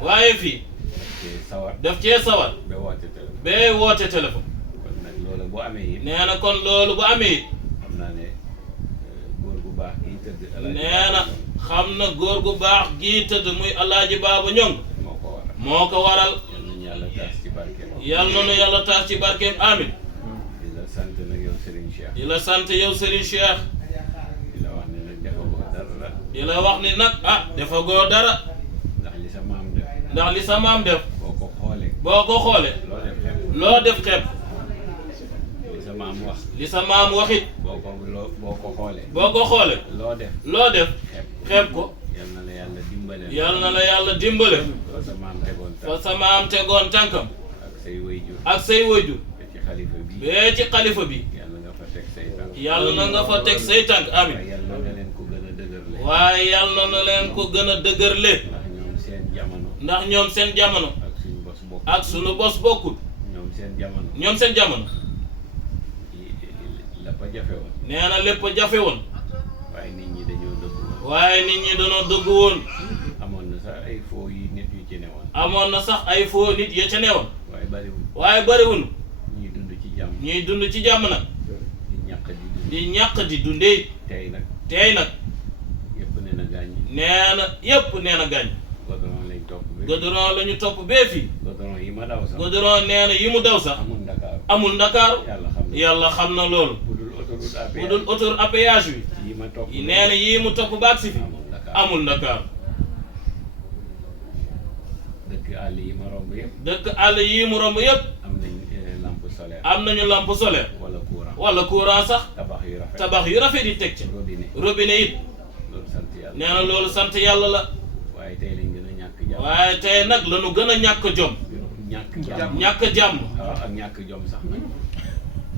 waaye fii daf cee sawar ba woote téléphone nee na kon loolu bu amee nee na xam na góor gu baax gii tëdd muy Alaaji Baaba Ñong moo ko waral yal na nu yàlla taas ci barkeem amin di la sant yow Serigne Cheikh di la wax ni nag ah dafa goo dara ndax li sa maam def boo ko xoolee loo def xeeb li sa maam waxit boo ko xoolee loo def xeeb ko yal na la yàlla dimbale fa sa maam tegoon tànkam ak say wayjur bee ci xalifa bi yàlla na nga fa teg say tànk amin waaye yàlla na leen ko gën a dëgërle ndax ñoom seen jamono ak sunu bos bokkul ñoom seen jamono nee na lépp jafe woon waaye nit ñi dañoo dëgg woon. amoon na sax ay foo yi nit yu ci newoon. amoon na sax ay foo nit ya ca newoon. waaye bariwul. waaye bariwul. ñuy dund ci jàmm. ñuy dund ci jàmm nag. di ñàkk di dund. di ñàkk di dundee. tey nag. tey nag. yëpp nee na gaañ. nee na yëpp nee na gaañ. goudron lañ topp bee. goudron la ñu topp bee fii. goudron yi ma daw sax. goudron nee na yi mu daw sax. amul Dakar. amul Ndakaaru. yàlla xam na. yàlla xam na loolu. budul autoroute à péage. budul autoroute à péage bi. yi ma topp. nee na yii mu topp baag si fi. amul Ndakaaru. dëkk àll yi ma romb yëpp. dëkk àll yii mu romb yëpp. am nañ lampe solaire. am nañu lampe solaire. wala courant. wala courant sax. tabax yu rafet. tabax yu rafet yi teg ci. robinet. robinet it. loolu sant yàlla. nee na loolu sant yàlla la. waaye tey lañ gën a ñàkk jàmm. waaye tey nag la ñu gën a ñàkk jom. ñàkk jàmm. ñàkk jàmm. waaw ak ñàkk jom sax nag.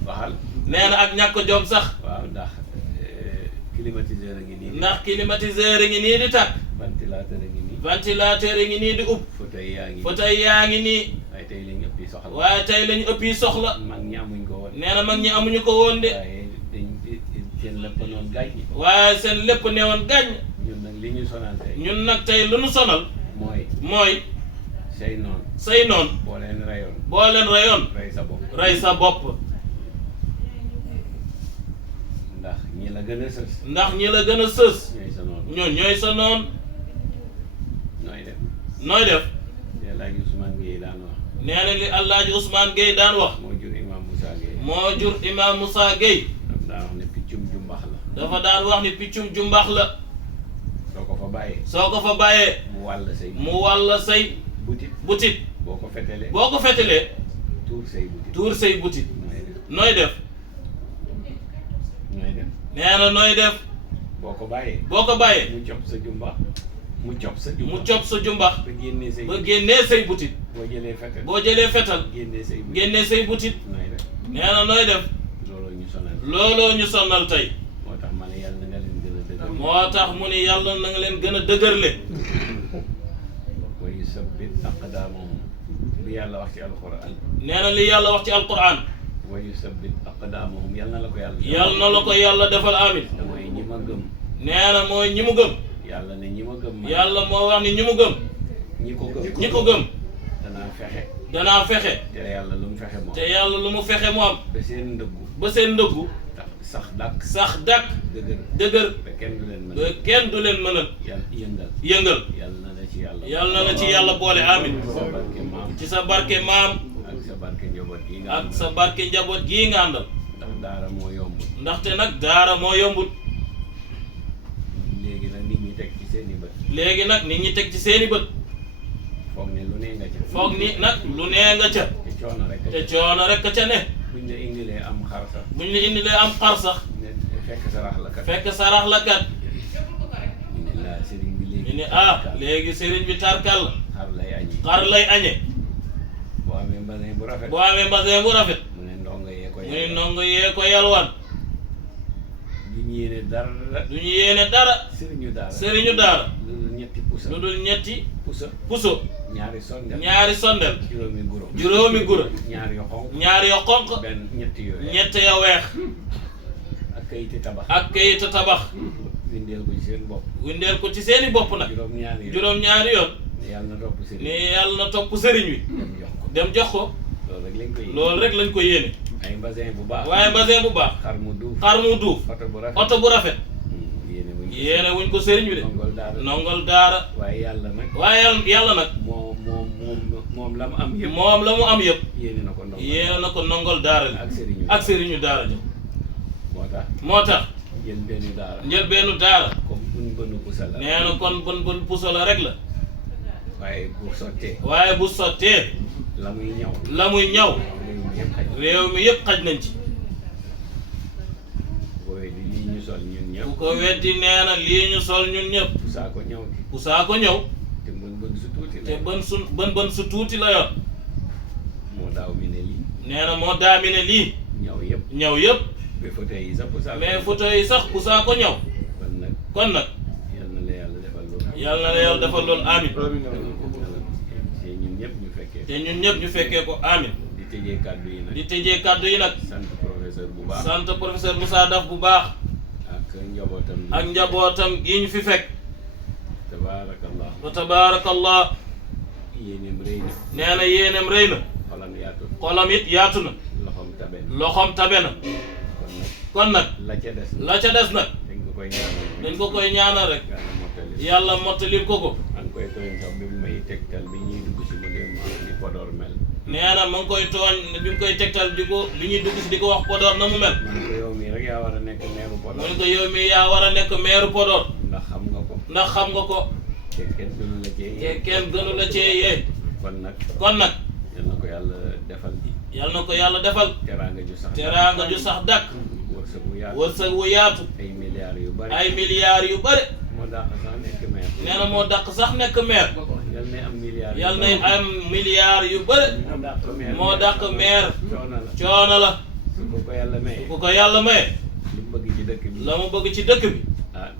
waxal. nee na ak ñàkk jom sax. waaw ndax climatiseur a ngi nii. ndax climatiseur yi ngi nii di tàkk. ventilateur a ngi nii. ventilateur yi ngi nii di ub. fauteuil yaa ngi. fauteuil yaa ngi nii. waaye tey lañ ëpp yi soxla. waaye tey lañu ëpp yi soxla. mag ñi amuñ ko woon. nee na mag ñi amuñu ko woon de. waaye dañ seen lépp noonu gaañ. waaye seen lépp newoon gàññ. ñun nag li ñu sonal tey. ñun nag tey lu nu sonal. mooy. say noonu. say noonu. boo leen rayoon. boo leen rayoon. rey sa bopp. rey sa bopp. ndax ñi la gën a sës. ndax ñi la gën a sës. ñooy sa noonu. ñoon ñooy sa noon. nooy def. nooy def. li Alaaji Ousmane Gueye daan wax. nee na li Alaaji Ousmane Gueye daan wax. moo jur Imam Moussa Gueye. moo jur Imam Moussa Gueye. daan wax ne piccum jumbax la. dafa daan wax ni piccum jumbax la. soo ko fa bàyyee. soo ko fa bàyyee. mu wàll say. mu wàll say. butit. butit. boo ko fetelee. boo ko fetelee. tuur say butit. tuur say butit. nooy def. nooy def. nooy def. nee na nooy def. boo ko bàyyee. boo ko bàyyee. mu cob sa jumbax. mu cob sa jumbax. mu cob sa jumbax. ba génnee say. ba génnee say butit. boo jëlee fetal. boo jëlee fetal. génnee say butit. génnee say butit. nooy def. nee na nooy def. looloo ñu sonal. looloo ñu sonnal tey. moo tax ma ne yàlla na nga leen gën a dëgër. moo tax mu ni yàlla na nga leen gën a dëgërle. wa yusabbit aqdaamahum li yàlla wax ci alquran. nee na li yàlla wax ci alquran. wa yusabbit aqdaamahum yàlla na la ko yàlla. yàlla na la ko yàlla defal amin. mooy ñi ma gëm. nee na mooy ñi mu gëm. yàlla ne ñi ma gëm. yàlla moo wax ni ñi mu gëm. ñi ko gëm. ñi ko gëm. danaa fexe. danaa fexe. te yàlla lu mu fexe moom. te yàlla lu mu fexe mu am. ba seen ndëggu. ba seen ndëggu. sax dàkk. sax dàkk. dëgër. dëgër. ba kenn du leen mën. ba kenn du leen mënal. yàlla yëngal. yëngal. yàlla na la ci yàlla. yàlla na la ci yàlla boole amin. sa barke maam. ci sa barke maam. ak sa barke njaboot gii nga ak àndal. sa barke njaboot gii nga àndal. ndax daara moo yomb. ndaxte nag daara moo yombut. léegi nag nit ñi teg ci seen i bët. léegi nag nit ñi teg ci seeni bët. foog ne lu ne nga ci. foog ni nag lu nee nga ca. te coono rek. te coono rek ca ne. buñ la indilee am xar sax. buñ la indilee am xar sax. ne fekk sarax la kat. fekk sarax la kat. ñu ne la sëriñ bi léegi. ñu ne ah léegi sëriñ bi tarkal la. xar lay añi. xar lay añe. boo amee mbasin bu rafet. boo amee mbasin bu rafet. mu ne ndongo yee ko mu ne ndongo yee ko yalwaan. du ñu yéene dara. du ñu yéene dara. sëriñu daara. sëriñu daara. lu dul ñetti pusa. lu dul ñetti. pusa. puso. ñaari sondel. ñaari sondel. juróomi guro. juróomi gura. ñaari yu xonq. ñaari yo xonq. benn ñetti yooyu. ñett ya weex. ak kayiti tabax. ak kayitu tabax. windeel ko ci seen bopp. windeel ko ci seeni bopp nag. juróom-ñaari yoon. juróom-ñaari yoon. ne yàlla na topp sëriñ. ne yàlla na topp sëriñ wi. dem jox ko. dem jox ko. loolu rek lañ koy yéene. loolu rek lañ ko yéene. ay mbasin bu baax. waaye mbasin bu baax. xar mu duuf. xar mu duuf. oto bu rafet. oto bu rafet. yéene wuñ ko. yéene wuñ ko sëriñ wi de. nongol daara. nongol daara. waaye yàlla nag. waaye yàlla nag. moom la mu am yëpp. moom la mu am yëpp. yéene na ko ndongol. yéene na ko nongol daara li. ak sëriñu. ak sëriñu daara ji. moo tax. moo tax. jël benn daara. njëlbeenu daara. comme buñ bënu pusa la. nee na kon bën puso la rek la. waaye bu sottee. waaye bu sottee. la muy ñaw. la muy ñaw. réew mi yëpp xaj. réew mi yëpp xaj nañ ci. booy di lii ñu sol ñun ku ñëpp. ko weddi nee na lii ñu sol ñun ñëpp. pusaa ko ñaw gi. pusaa ko ñëw. te bën su tuuti la. te bën su tuuti la yor. moo daaw mi ne lii. nee na moo daamine lii. ñaw yëpp. ñëw yëpp. ba fauteuil yi sax pusaa ko. mais photo yi sax pusaa ko ñëw. kon nag. kon nag. yal na la yàlla defal loolu. yàlla na la yàlla defal loolu amin. te ñun ñëpp ñu fekkee. te ñun ñëpp ñu fekkee ko amin. di tëjee kàddu yi nag. di tëjee kàddu yi nag. sant professeur bu baax. sant professeur Moussa Daf bu baax. ak ak njabootam gi ñu fi fekk tabaarakallah fa tabaarakallah yéeneem rëy na nee na yéeneem rëy na xolam yaatu xolam it yaatu na loxoom tabe na loxoom tabe na kon nag la ca des nag dañ ko koy ñaanal dañ ko koy ñaanal rek yàlla mottali yàlla mottalil ko ko maa ngi koy tooñ sax bi mu may tegtal bi ñuy dugg si mu dem ni Podor mel nee na ma ngi koy tooñ bi mu koy tegtal di ko bi ñuy dugg si di ko wax Podor na mu mel man ko yow mii rek yaa war a nekk meeru Podor mu ne ko yow mii yaa war a nekk meeru Podor ndax xam nga ko te kenn gënu la cee te kenn gënu la cee yee kon nag yal na ko yàlla defal ji yal na ko yàlla defal teraanga ju sax dàkk wërsëg wu yaatu ay milliards yu bari yu bari moo dàq sax nekk maire nee na moo dàq sax nekk maire yal nay am milliards yal nay am milliards yu bari moo dàq maire coono la su ko ko yàlla maye ku ko yàlla maye li mu bëgg ci dëkk bi la mu bëgg ci dëkk bi ah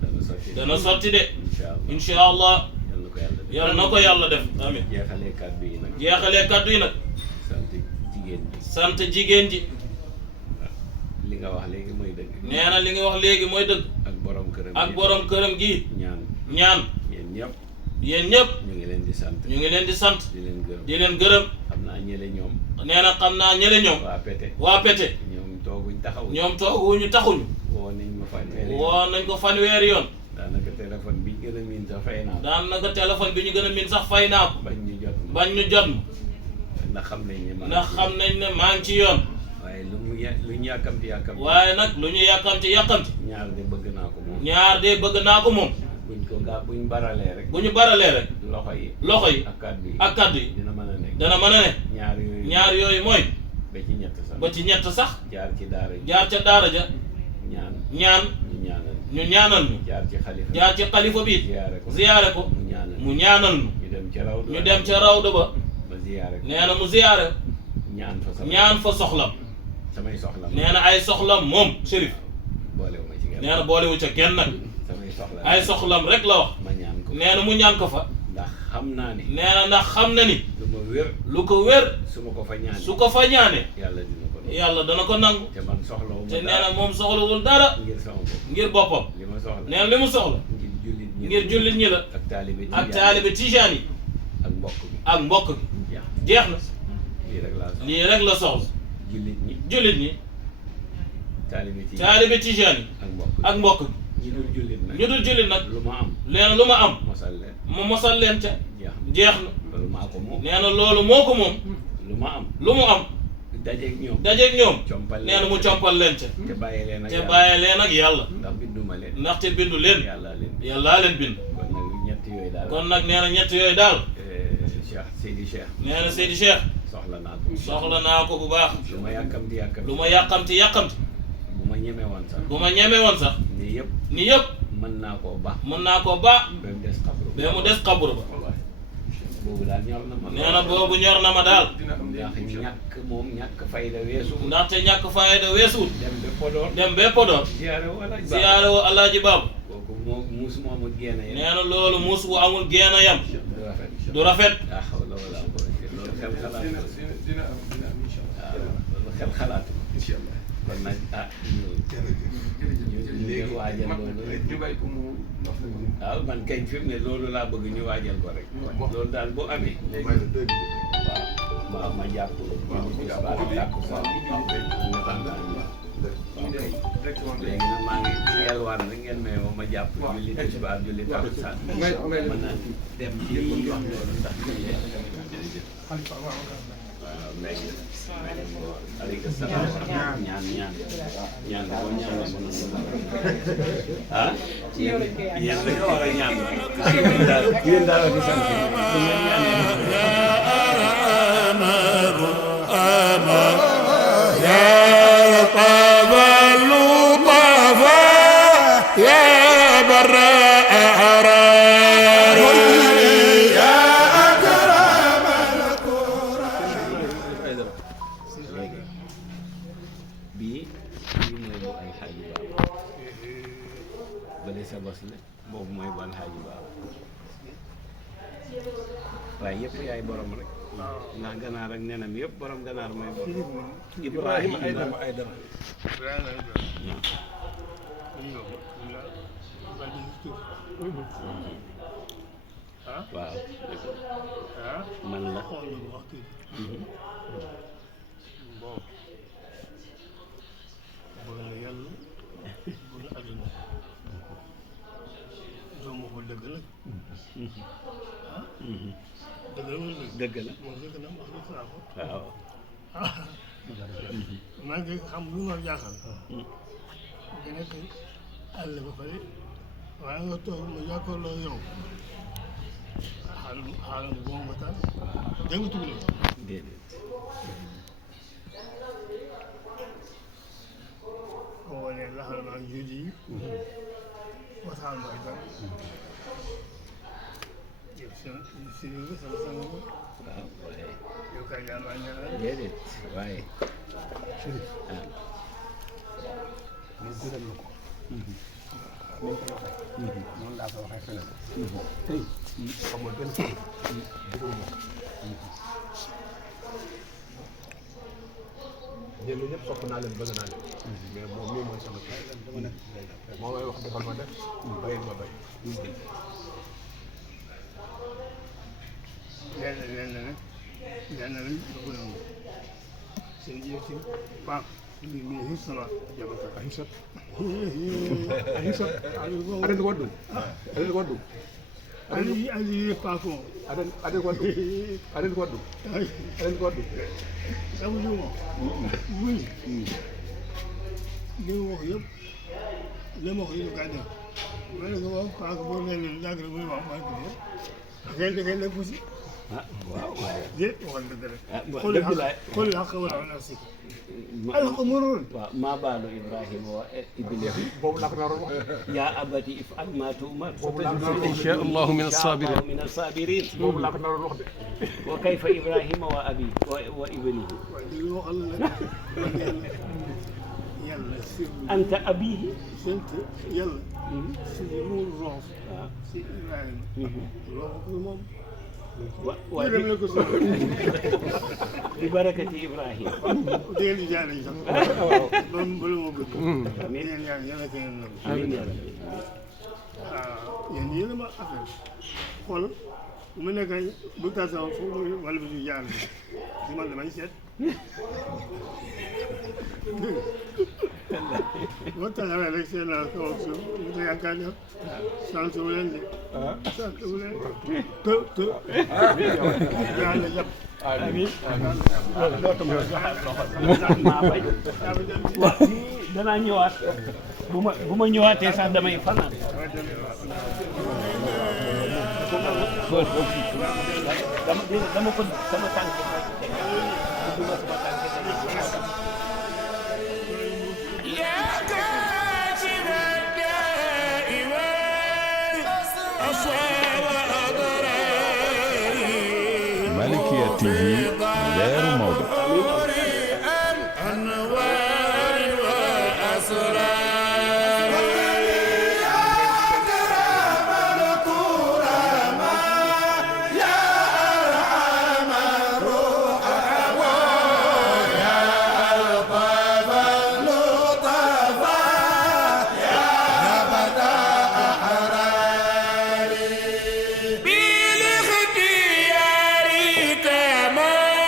dana sotti de incha allah yal na ko yàlla def amiin jeexalee kàddu yi nag sant jigéen ji li nga wax léegi mooy dëgg nee na li nga wax léegi mooy dëgg ak borom këram gi ñaan yéen ñëpp ñu ngi leen di sant di leen gërëm xam naa ñële ñoom nee na xam naa ñële ñoom waa Pete ñoom tooguñu taxuñu woo nañ ko fanweeri yoon daanaka téléphone bi ñu gën a miin sax fay naa ko daanaka téléphone bi ñu gën a miin sax fay naa ko bañ ñu jot ma ndax xam nañ ne maa ngi ci yoon waaye lu ñu yàkkamti waaye nag lu ñu yàkkamti ñaar de bëgg naa ko moom buñ baralee rek loxo yi ak kaddu yi dana mën a ne ñaar yooyu mooy ba ci ñett sax jaar ca daara ja ñaan ñu ñaanal ñu jaar ci xalifa bi ziyaare ko mu ñaanal ñu dem ca rawda ba nee na mu ziyaare ñaan fa soxlam nee na ay soxlam moom Chérif nee na boolewu ca kenn nag ay soxlam rek la wax nee na mu ñaan ko fa nee na ndax xam na ni lu ko wér su ko fa ñaane yàlla dana ko nangu te nee na moom soxlawul dara ngir boppam nee na li mu soxla ngir jullit ñi la ak taalibe tijaan yi ak mbokk gi jeex na lii rek la soxla jullit ñi taalibe tijaan yi ak mbokk gi ñu dul jullit nag nee na lu ma am mu mosal leen ca jeex na nee na loolu moo ko moom lu mu am dajeeg ñoom nee na mu compal leen ca te bàyyi leen ak yàlla ndaxte bindu leen yàllaa leen bind kon nag nee na ñett yooyu daal nee na Seydi Cheikh soxla naa ko bu baax lu ma yàkkamti bu ma ñeme woon sax ni yëpp mën naa koo ba ba mu des xabru ba nee na boobu ñor na ma daal ñàkk fayda weesu ndaxte ñàkk fayda weesuwul dem ba Podor ziyaare woo Alaaji Baabu nee na loolu muus bu amul génn yam du rafet xel xalaat kon nag ñu waajal loolu waaw man kañ fi mu ne loolu laa bëgg ñu waajal ko rek loolu daal bu amee waaw ma jàpp léegi nag maa ngi yalwaan rek ngeen may ma jàpp julli tisbaar julli takkusaan mën naa dem ci li wax loolu ndax waaw léegi aleykum salaam ñaan boo ñaan la mën ah yéen rek war a ñaan yéen daal di sant bu ngeen ñaanee waaye yëpp yaay borom rek ndax ganaar ak nenam yëpp borom ganaar mooy borom Ibrahima Aydara waaw man la dëgg la waaw maa ngi xam lu ma jaaxal nga nekk àll ba pare waaye nga toog ma jàkkaarloo yow xaaral boo ma taal dégg nga tudd déedéet boo ne laxal ma ak juuti yi waxtaan ma itam yow si sama sang ko waaw waaye yow kay ñaan maa ñaanal déedéet waaye ñu gëral la ko ni ñu ko waxee noonu laa ko waxee feneen tey xamul benn kii dëggal ma ñenn ñëpp sopp naa leen bëgg naa leen mais moom mii mooy sama kii moo may wax defal ma def bayil ma bay lenn nag bëgg na mu seen jiw ci baax li mi sama jabata ahisat aɗen goɗɗum ali paako aɗen goɗɗum sabu juma muy li ma wax yëpp gaa def ma ne ko waaw paako boo nee leen yàgg na muy wax maa ngi yëpp ngay lekk aussi waaw waaye waxal dëgg rek dëgg la xool xaq wala nafsi alxamurun waaw maa baalu Ibrahima wa Ibrahima boobu laa ko naroon wax yaa abati if'al maa tu'mar insha allahu min as-sabirin min as-sabirin boobu laa ko naroon wax de wa kayfa Ibrahima wa abi wa ibnihi waaye li waxal nag yàlla sirru anta abihi sant yàlla si mu roof si Ibrahima roof ko moom waaye bi barakati Ibrahima dégg nga jaaree sax ba mu bëgg amiin yàlla keneen la amiin yaa rabbi yéen yéen a ma affaire xool mu nekk bu tasawoo foofu wala bi ñu jaar si man damay seet boo taxawee rek seen naa kaw ak suuf mu te yaakaar ne sant wu leen de sant wu leen të yàlla jàpp amiin maa bay waaw danaa ñëwaat bu ma ñëwaatee sax damay fanaan dama ko sama tànk Malikia TV leeru Maodo بالاختيار تمام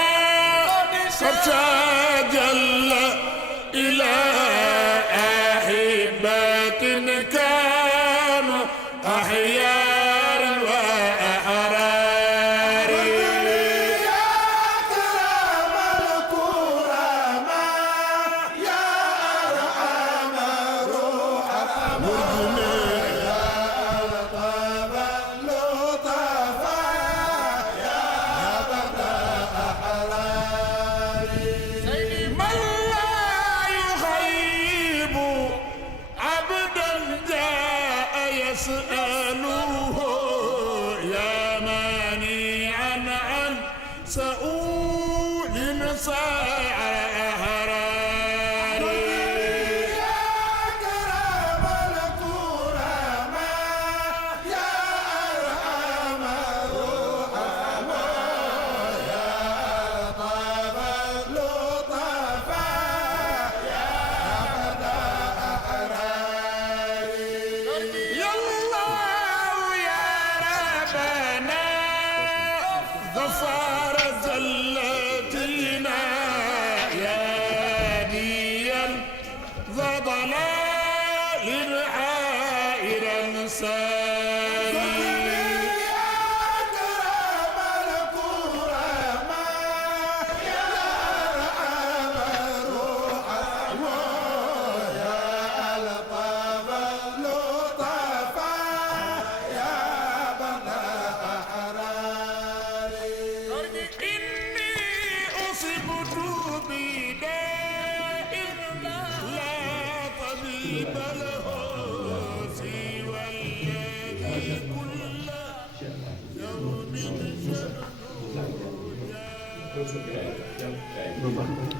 فضلال عائرا سالي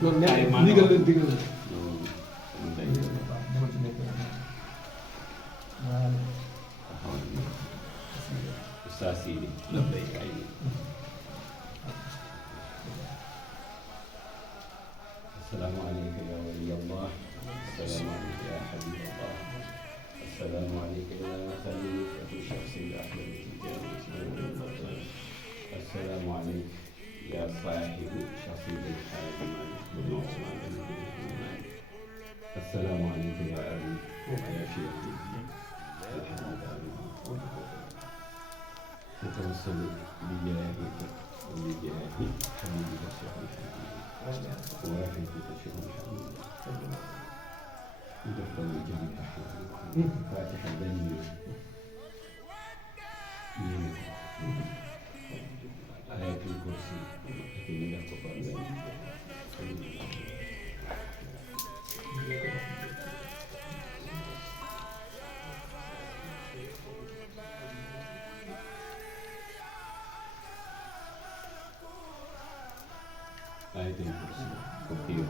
loolu nee digal leen digal leen. Oustaz Sidi السلام عليك يا ولي الله السلام عليك يا حبيب الله السلام عليك يا خليفة شخص الأحمد التجاري السلام عليك يا صاحب شخصية الحاج مالك بن عثمان بن مالك السلام عليك يا أبي ويا شيخي نتوسل بجاهك وبجاه حبيبك الشيخ الحبيب ووافقك الشيخ الحبيب ودخل جميع أحوالكم فاتحة ذنبي آية الكرسي من القرآن آية الكرسي كثير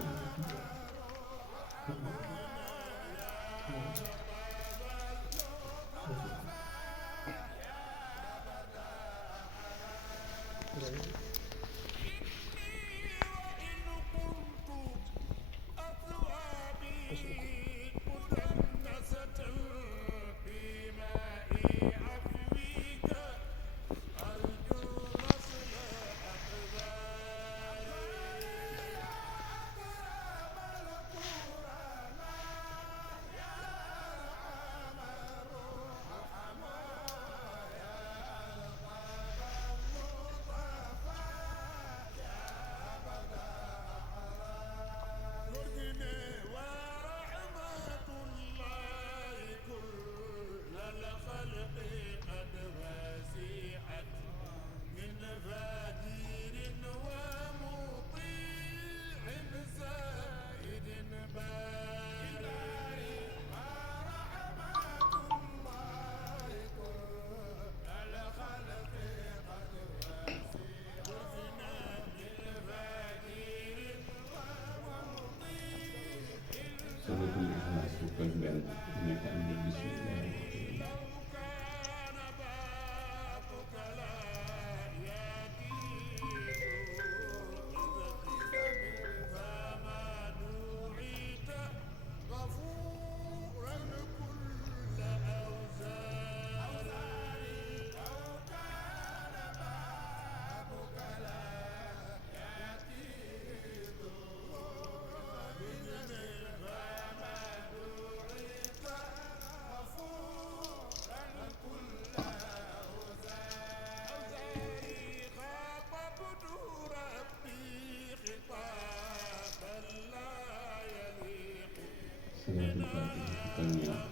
سورة الإخلاص وكل بلد إنك أمر بسم الله الرحمن الرحيم صلاة الفاتحة التنمية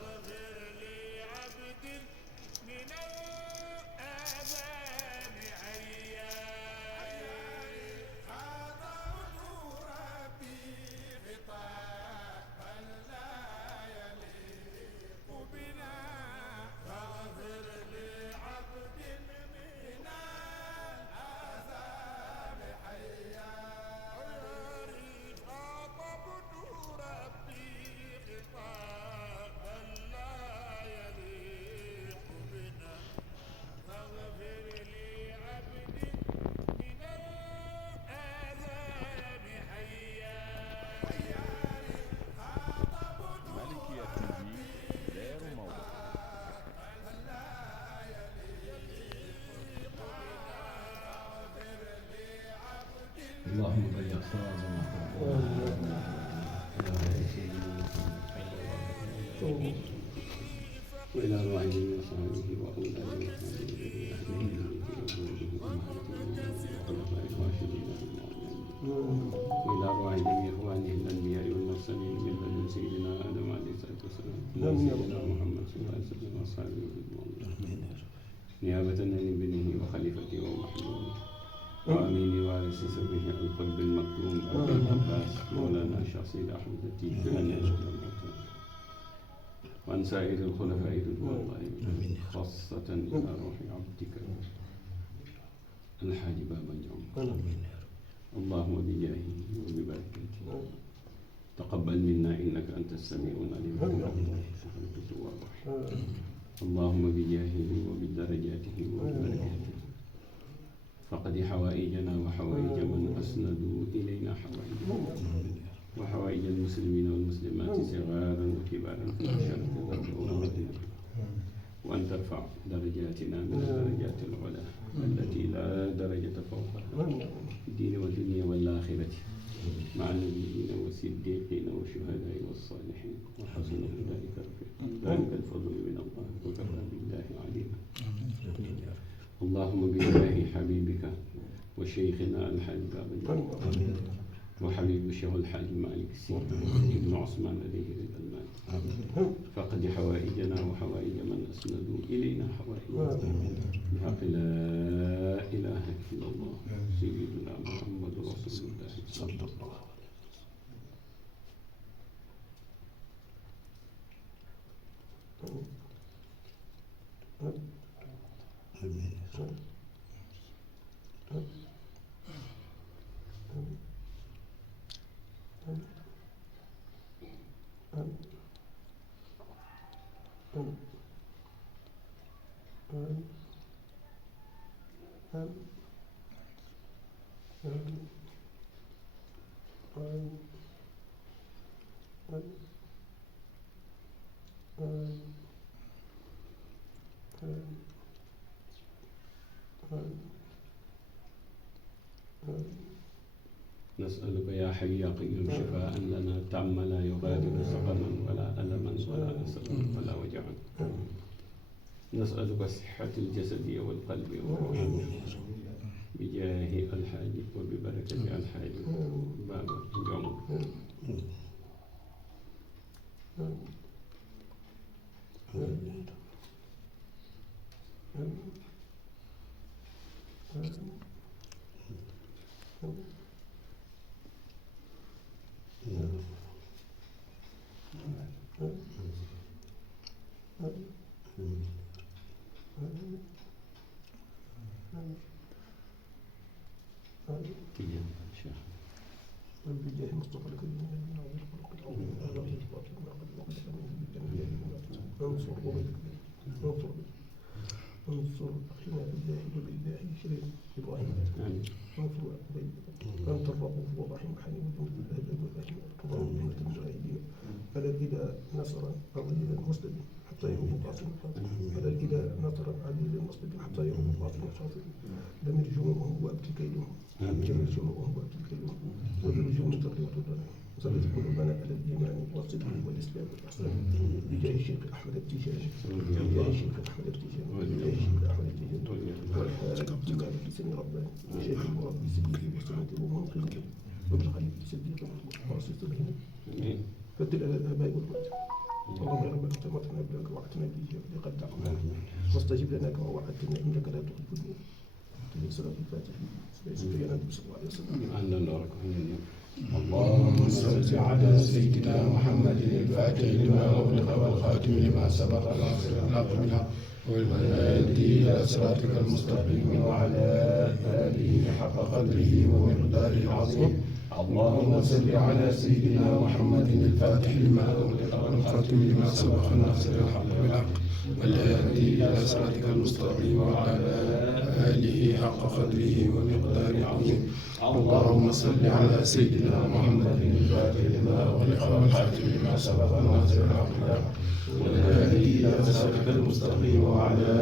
وإلى أرواح جميع أصحابه وأولاده وإلى أرواح جميع إخوانه الأنبياء والمرسلين من لدن سيدنا آدم عليه الصلاة والسلام إلى سيدنا محمد صلى الله عليه وسلم وأصحابه رضوان الله نيابة عن ابنه وخليفته ومحموده وأمين وارث سره القلب المكروم أبي العباس مولانا الشيخ سيد أحمد التيجاني وعن سائر الخلفاء رضوان الله خاصة إلى روح عبدك الحاج بابا جعفر اللهم بجاهه وببركاته تقبل منا إنك أنت السميع العليم اللهم بجاهه وبدرجاته وببركاته فقد حوائجنا وحوائج من أسندوا إلينا حوائجنا وحوائج المسلمين والمسلمات صغارا وكبارا في الشرق وأن ترفع درجاتنا من الدرجات العلى التي لا درجة فوقها في الدين والدنيا والآخرة مع النبيين والصديقين والشهداء والصالحين وحسن أولئك رفيقا ذلك الفضل من الله وكفى بالله عليما اللهم بجاه حبيبك وشيخنا الحاج بابا وحبيب الشيخ الحاج مالك السيد ابن عثمان عليه رضا المالك فقد حوائجنا وحوائج من أسندوا إلينا حوائجنا بحق لا إله إلا الله سيدنا محمد رسول الله صلى الله عليه نسألك يا حي يا قيوم شفاء لنا تام لا يغادر سقما ولا ألما ولا أسرا ولا وجعا نسألك صحة الجسد والقلب والروح بجاه الحاج وببركة الحاج بابا جعفر وبجاه مصطفى لك انصر اخينا بالله وبالله شريك ابراهيم انصر انت الرؤوف الرحيم الحليم الجود الهدى والرحيم تضام بنعمة المجاهدين فلا الإله نصرا عزيزا مسلما حتى يوم القاسم فلا الإله نصرا عزيزا مسلما حتى يوم القاسم دمر جنوبهم وابتل كيدهم دمر جنوبهم وابتل كيدهم ودمر جنوب تقريبا ثبت قلوبنا على الإيمان والصدق والإسلام والإحسان بجاه الشيخ أحمد التيجاني بجاه الشيخ أحمد التيجاني بجاه الشيخ أحمد التيجاني والحارب بما بلسان ربنا بشيخ المربي سيدي وسنة ومنقذ وبالخليفة الصديق وعصيص بهم فدل على الآباء والأمهات اللهم يا رب أنت أمرتنا بك وعدتنا به لقد دعونا واستجب لنا كما وعدتنا إنك لا تخلف الميعاد تلك صلاة الفاتحة سيدنا النبي صلى الله عليه وسلم اللهم صل على سيدنا محمد الفاتح لما أغلق والخاتم لما سبق ناصر الحق بالحق والهادي إلى صراطك المستقيم وعلى آله حق قدره ومقداره العظيم اللهم صل على سيدنا محمد الفاتح لما أغلق والخاتم لما سبق ناصر الحق بالحق والهادي إلى صراطك المستقيم وعلى آله حق قدره ومقداره العظيم اللهم صل على سيدنا محمد الفاتح لما أغلق والخاتم لما سبق ناصر الحق بالحق والهادي إلى صراطك المستقيم وعلى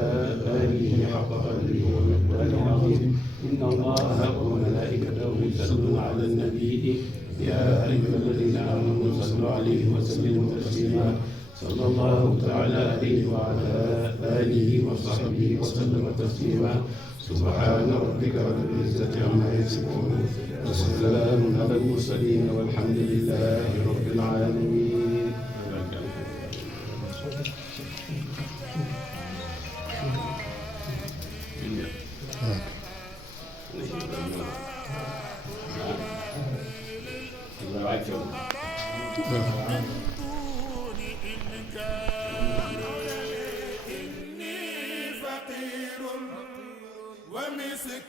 آله حق قدره ومقداره العظيم إن الله وملائكته يصلون على النبي يا أيها الذين آمنوا صلوا عليه وسلموا تسليما صلى الله تعالى عليه وعلى آله وصحبه وسلم تسليما سبحان ربك رب العزة عما يصفون وسلام على المرسلين والحمد لله رب العالمين.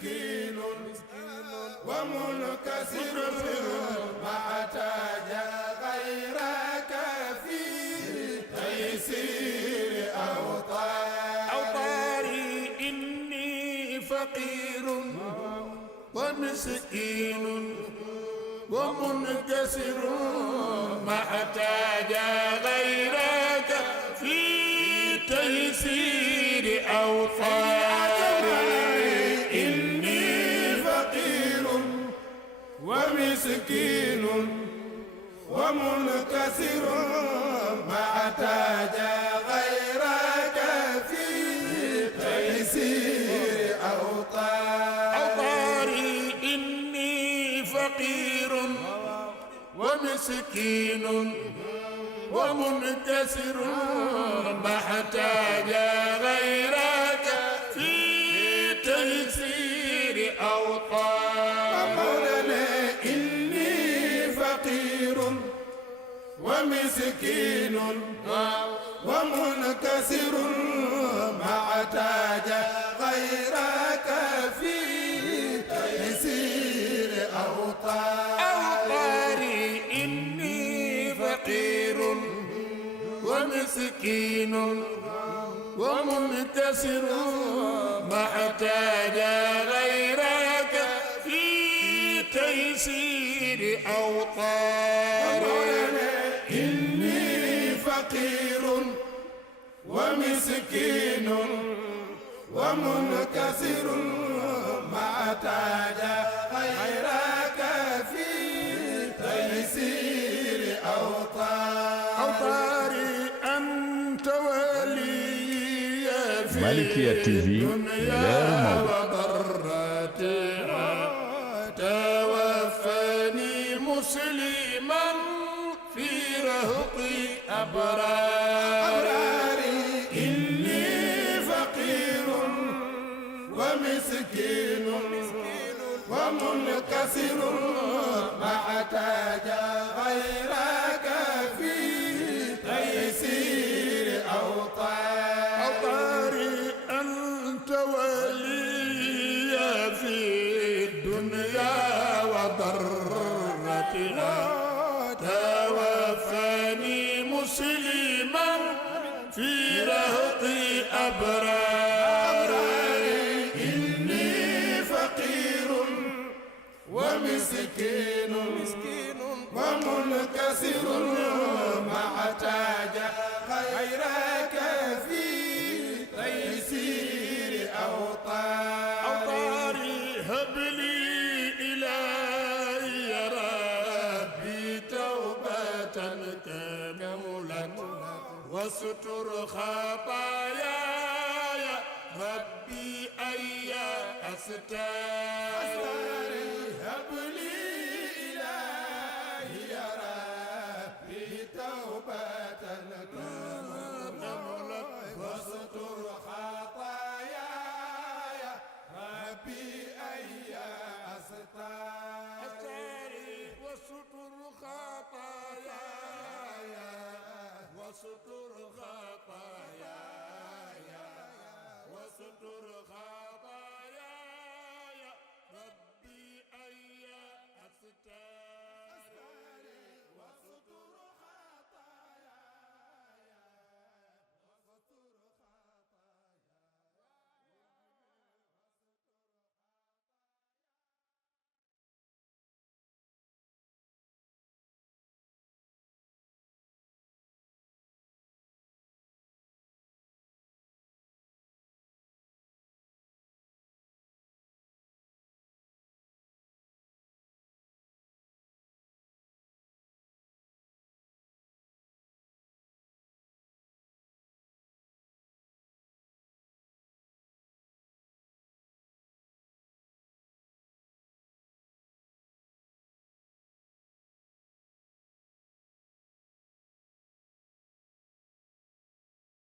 ومسكين ومنكسر محتاج غيرك في تيسير أوطاري إني فقير ومسكين ومنكسر محتاج غيرك في تيسير أوطاري ومسكين ومنكسر محتاج غيرك في تيسير أوطاري إني فقير ومسكين ومنكسر محتاج غيرك في تيسير أوطاري ومسكين ومنكسر محتاج غيرك في تيسير أوطاري إني فقير ومسكين ومنكسر محتاج غيرك في تيسير أوطاري فقير ومسكين ومنكسر محتاج غيرك في تيسير أوطاري أنت ولي في مالكية TV الدنيا وضرتها توفني مسلما في رهط أبراري إني فقير ومسكين ومنكسر محتاج غيرك في تيسير أوطاري أنت ولي في الدنيا وضرتها توفني مسلما في رهط أبراري إني فقير ومسكين ومنكسر محتاج غيرك في تيسير أوطاري هب لي إلهي ربي توبة كاملة واستر خطاياي ربي أي أستار هب لي